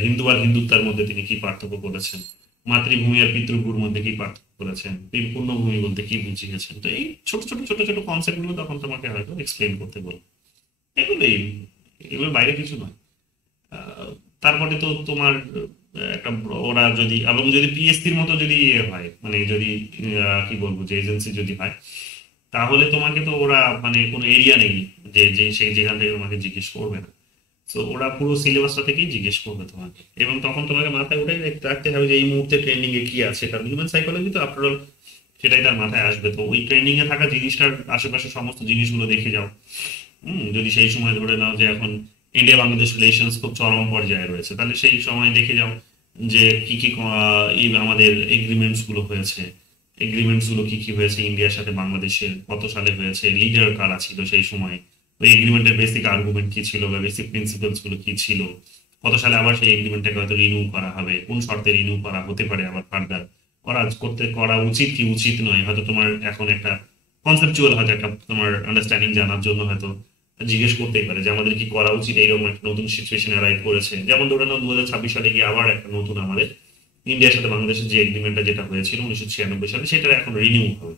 হিন্দু আর হিন্দুত্বের মধ্যে তিনি কি পার্থক্য করেছেন, মাতৃভূমি আর পিতৃভূমির মধ্যে কি পার্থক্য করেছেন, পূর্ণভূমি বলতে কি বুঝিয়েছেন। তো এই ছোট ছোট ছোট ছোট কনসেপ্ট গুলো তখন তোমাকে হয়তো এক্সপ্লেন করতে বলবো। এগুলোই, এগুলোর বাইরে কিছু নয়। তারপরে তো তোমার একটা ওরা যদি, এবং যদি পিএসসির মতো যদি ইয়ে হয়, মানে যদি কি বলবো যে এজেন্সি যদি হয়, তাহলে তোমাকে তো ওরা মানে কোনো এরিয়া নেই যে যে সেই যেখান থেকে তোমাকে জিজ্ঞেস করবে না। তো ওরা পুরো সিলেবাসটা থেকেই জিজ্ঞেস করবে তোমাকে, এবং তখন তোমাকে মাথায় উঠে রাখতে হবে যে এই মুহূর্তে ট্রেনিং এ কি আছে, কারণ হিউম্যান সাইকোলজি তো আফটার অল সেটাই তার মাথায় আসবে। তো ওই ট্রেনিং এ থাকা জিনিসটার আশেপাশে সমস্ত জিনিসগুলো দেখে যাও। যদি সেই সময় ধরে নাও যে এখন ইন্ডিয়া বাংলাদেশ রিলেশনস খুব চরম পর্যায়ে রয়েছে, তাহলে সেই সময় দেখে যাও যে কি কি এই আমাদের এগ্রিমেন্টস গুলো হয়েছে, এগ্রিমেন্টস গুলো কি কি হয়েছে ইন্ডিয়ার সাথে বাংলাদেশের, কত সালে হয়েছে, লিডার কারা ছিল সেই সময়, ওই এগ্রিমেন্টের বেসিক আর্গুমেন্ট কি ছিল বা বেসিক প্রিন্সিপালস গুলো কি ছিল, কত সালে আবার সেই এগ্রিমেন্টটাকে হয়তো রিনিউ করা হবে, কোন শর্তে রিনিউ করা হতে পারে, আবার ফার্দার করা উচিত কি উচিত নয়, হয়তো তোমার এখন একটা কনসেপচুয়াল হয়তো একটা তোমার আন্ডারস্ট্যান্ডিং জানার জন্য হয়তো জিজ্ঞেস করতেই পারে যে আমাদের কি করা উচিত এইরকম একটা নতুন সিচুয়েশন অ্যারাইভ করেছে। যেমন ধরে নাও 2026 সালে গিয়ে আবার একটা নতুন আমাদের ইন্ডিয়ার সাথে বাংলাদেশের যে এগ্রিমেন্টটা যেটা হয়েছিল 1996 সালে, সেটা এখন রিনিউ হবে।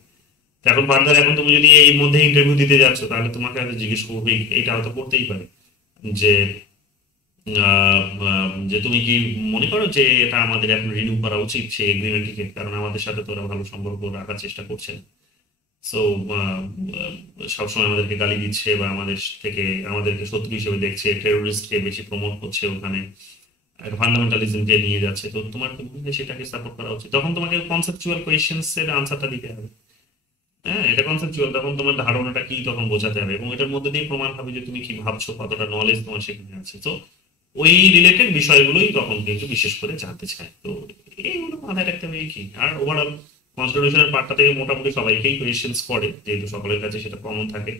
তো এখন ফার্দার এখন তুমি যদি এই মধ্যে ইন্টারভিউ দিতে যাচ্ছ, তাহলে তোমাকে হয়তো জিজ্ঞেস করবে, এইটা হয়তো করতেই পারে যে যে তুমি কি মনে করো যে এটা আমাদের এখন রিনিউ করা উচিত সেই এগ্রিমেন্টটিকে, কারণ আমাদের সাথে তো ওরা ভালো সম্পর্ক রাখার চেষ্টা করছে। সো সবসময় আমাদেরকে গালি দিচ্ছে বা আমাদেরকে শত্রু হিসেবে দেখছে, টেরোরিস্টকে বেশি প্রমোট করছে, ওখানে একটা ফান্ডামেন্টালিজমকে নিয়ে যাচ্ছে। তো তোমার কি মনে হয় সেটাকে সাপোর্ট করা উচিত? তখন তোমাকে কনসেপচুয়াল কোয়েশ্চেন্স এর আনসারটা দিতে হবে। হ্যাঁ, এটা কনসেপচুয়াল, তখন তোমার ধারণাটা কি তখন বোঝাতে হবে, এবং এটার মধ্যে দিয়ে প্রমাণ হবে যে তুমি কি ভাবছো, কতটা নলেজ তোমার সেখানে আছে। তো ওই রিলেটেড বিষয়গুলোই তখন কিন্তু বিশেষ করে জানতে চায়। তো এইগুলো মাথায় রাখতে হবে কি। আর ওভারঅল কনস্টিটিউশনের পার্টটা থেকে মোটামুটি সবাইকেই কোয়েশ্চেন্স করে, যেহেতু সকলের কাছে সেটা কমন থাকে।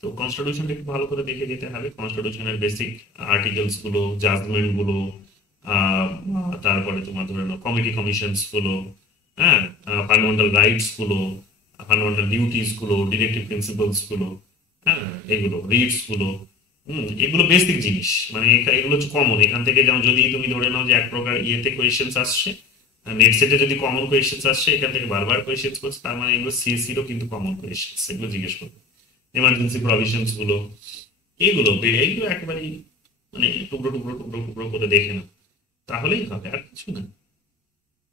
তো কনস্টিটিউশনটা একটু ভালো করে দেখে যেতে হবে, কনস্টিটিউশনের বেসিক আর্টিকেলস গুলো, জাজমেন্ট গুলো, তারপরে তোমার ধরে নাও কমিটি কমিশনস গুলো, হ্যাঁ, ফান্ডামেন্টাল রাইটস গুলো, ফান্ডামেন্টাল ডিউটিস গুলো, ডিরেক্টিভ প্রিন্সিপালস গুলো, হ্যাঁ, এগুলো রিটস গুলো, এগুলো বেসিক জিনিস, মানে এগুলো হচ্ছে কমন। এখান থেকে যেমন যদি তুমি ধরে নাও যে এক প্রকার ইয়েতে কোয়েশ্চেন্স আসছে, নেট সেটে যদি কমন কোয়েশ্চেন্স আসছে, এখান থেকে বারবার কোয়েশ্চেন্স করছে, তার মানে এগুলো সিএসসিরও কিন্তু কমন কোয়েশ্চেন্স, এগুলো জিজ্ঞেস করবে। এমার্জেন্সি প্রভিশনস গুলো, এইগুলো একেবারেই মানে টুকরো টুকরো টুকরো টুকরো করে দেখে নাও, তাহলেই হবে, আর কিছু না।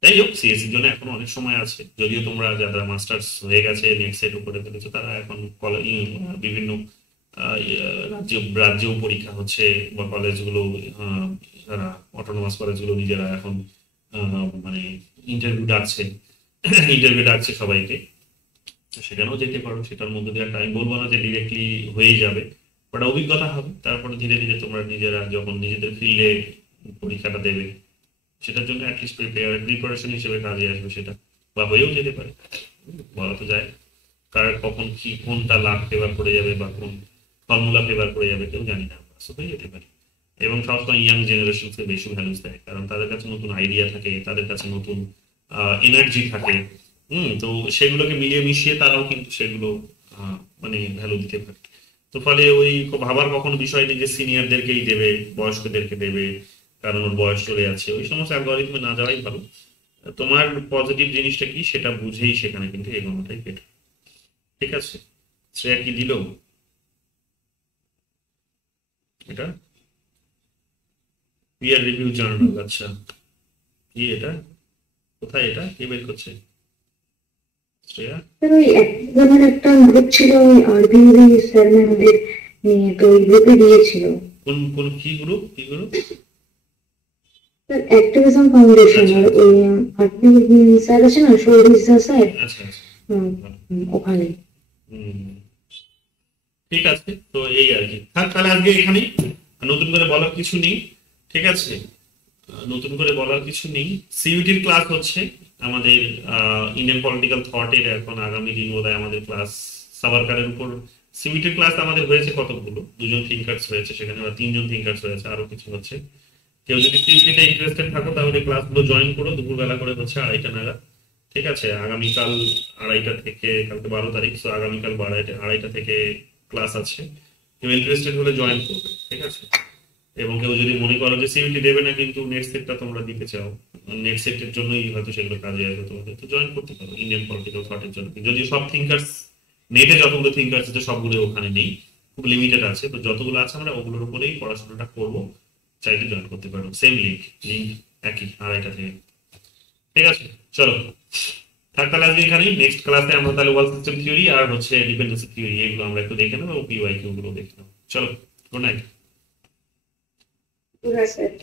যাই হোক, সিএসসির জন্য এখনো অনেক সময় আছে, যদিও তোমরা যারা মাস্টার্স হয়ে গেছে, নেট সেট করে ফেলেছো, তারা এখন বিভিন্ন রাজ্যেও পরীক্ষা হচ্ছে, বা কলেজগুলো তারা অটোনোমাস কলেজগুলো নিজেরা এখন মানে ইন্টারভিউ ডাকছে সবাইকে। সেখানেও যেতে পারো, সেটার মধ্যে দিয়ে একটা, আমি বলবো না যে ডিরেক্টলি হয়ে যাবে, বাট অভিজ্ঞতা হবে। তারপরে ধীরে ধীরে তোমরা নিজেরা যখন নিজেদের ফিল্ডে পরীক্ষাটা দেবে, সেটার জন্য অ্যাটলিস্ট প্রিপারেশন হিসেবে কাজে আসবে সেটা, বা হয়েও যেতে পারে, বলা তো যায়। কার কখন কি কোনটা লাখ ফেভার করে যাবে বা কোন ফর্মুলা ফেভার করে যাবে কেউ জানি না, সো হয়ে যেতে পারে। এবং সবসময় ইয়াং জেনারেশনকে বেশি ভ্যালুস দেয়, কারণ তাদের কাছে নতুন আইডিয়া থাকে, তাদের কাছে নতুন এনার্জি থাকে। তো সেগুলোকে মিলিয়ে মিশিয়ে তারাও কিন্তু সেগুলো মানে ভ্যালু দিতে পারে। তো ফলে ওই ভাবার কখনো বিষয় নেই যে সিনিয়রদেরকেই দেবে, বয়স্কদেরকে দেবে, কারণ ওর বয়স চলে যাচ্ছে, ওই সমস্ত অ্যালগরিদমে না যাওয়াই ভালো। তোমার পজিটিভ জিনিসটা কি সেটা বুঝেই সেখানে কিন্তু এগোনোটাই বেটার। ঠিক আছে, শ্রেয়া কি দিল এটা? পিয়ার রিভিউ জার্নাল, আচ্ছা, কি এটা, কোথায় এটা, কে বের করছে? শ্রেয়া, স্যার ওই একজনের একটা গ্রুপ ছিল ওই আরবিউরি স্যার ম্যামদের নিয়ে, তো ওই গ্রুপে দিয়েছিল। কোন কোন কি গ্রুপ, কি গ্রুপ? স্যার অ্যাক্টিভিজম ফাউন্ডেশন, আর ওই আরবিউরি স্যার আছে না, সৌরিজা স্যার, আচ্ছা আচ্ছা, ওখানে। ঠিক আছে, তো এই আর কি, থাক তাহলে আজকে এখানেই, নতুন করে বলার কিছু নেই। ঠিক আছে, নতুন করে বলার কিছু নেই। সিইউটির ক্লাস হচ্ছে আমাদের ইন্ডিয়ান পলিটিক্যাল থটের, এখন আগামী দিন বোধহয় আমাদের ক্লাস সাভারকারের উপর। সিইউটির ক্লাস আমাদের হয়েছে কতগুলো, 2জন থিঙ্কার্স হয়েছে সেখানে, বা 3জন থিঙ্কার্স হয়েছে, আরো কিছু হচ্ছে। কেউ যদি সিইউটিতে ইন্টারেস্টেড থাকো তাহলে ক্লাসগুলো জয়েন করো, দুপুরবেলা করে হচ্ছে 2:30 নাগাদ। ঠিক আছে? আগামীকাল 2:30 থেকে, কালকে 12 তারিখ, তো আগামীকাল 2:30 থেকে ক্লাস আছে। কেউ ইন্টারেস্টেড হলে জয়েন করবে, ঠিক আছে? এবং কেউ যদি মনে করো যে সিইউটি দেবে না কিন্তু নেট সেটটা তোমরা দিতে চাও, নেট সেটের জন্যই হয়তো সেগুলো কাজে আসবে তোমাদের, তো জয়েন করতে পারো ইন্ডিয়ান পলিটিক্যাল থটের জন্য। যদি সব থিঙ্কার্স, নেটে যতগুলো থিঙ্কার্স আছে সবগুলো ওখানে নেই, খুব লিমিটেড আছে, তো যতগুলো আছে আমরা ওগুলোর উপরেই পড়াশোনাটা করবো। চাইলে জয়েন করতে পারো, সেম লিঙ্ক একই 2:30 থেকে, ঠিক আছে? চলো থাক তাহলে আজকে এখানেই। নেক্সট ক্লাসে আমরা তাহলে ওয়াল সিস্টেম থিওরি আর হচ্ছে ডিপেন্ডেন্সি থিওরি এগুলো আমরা একটু দেখে নেবো এবং পিওয়াইকিউ গুলো দেখে নেবো। চলো, গুড নাইট। Right.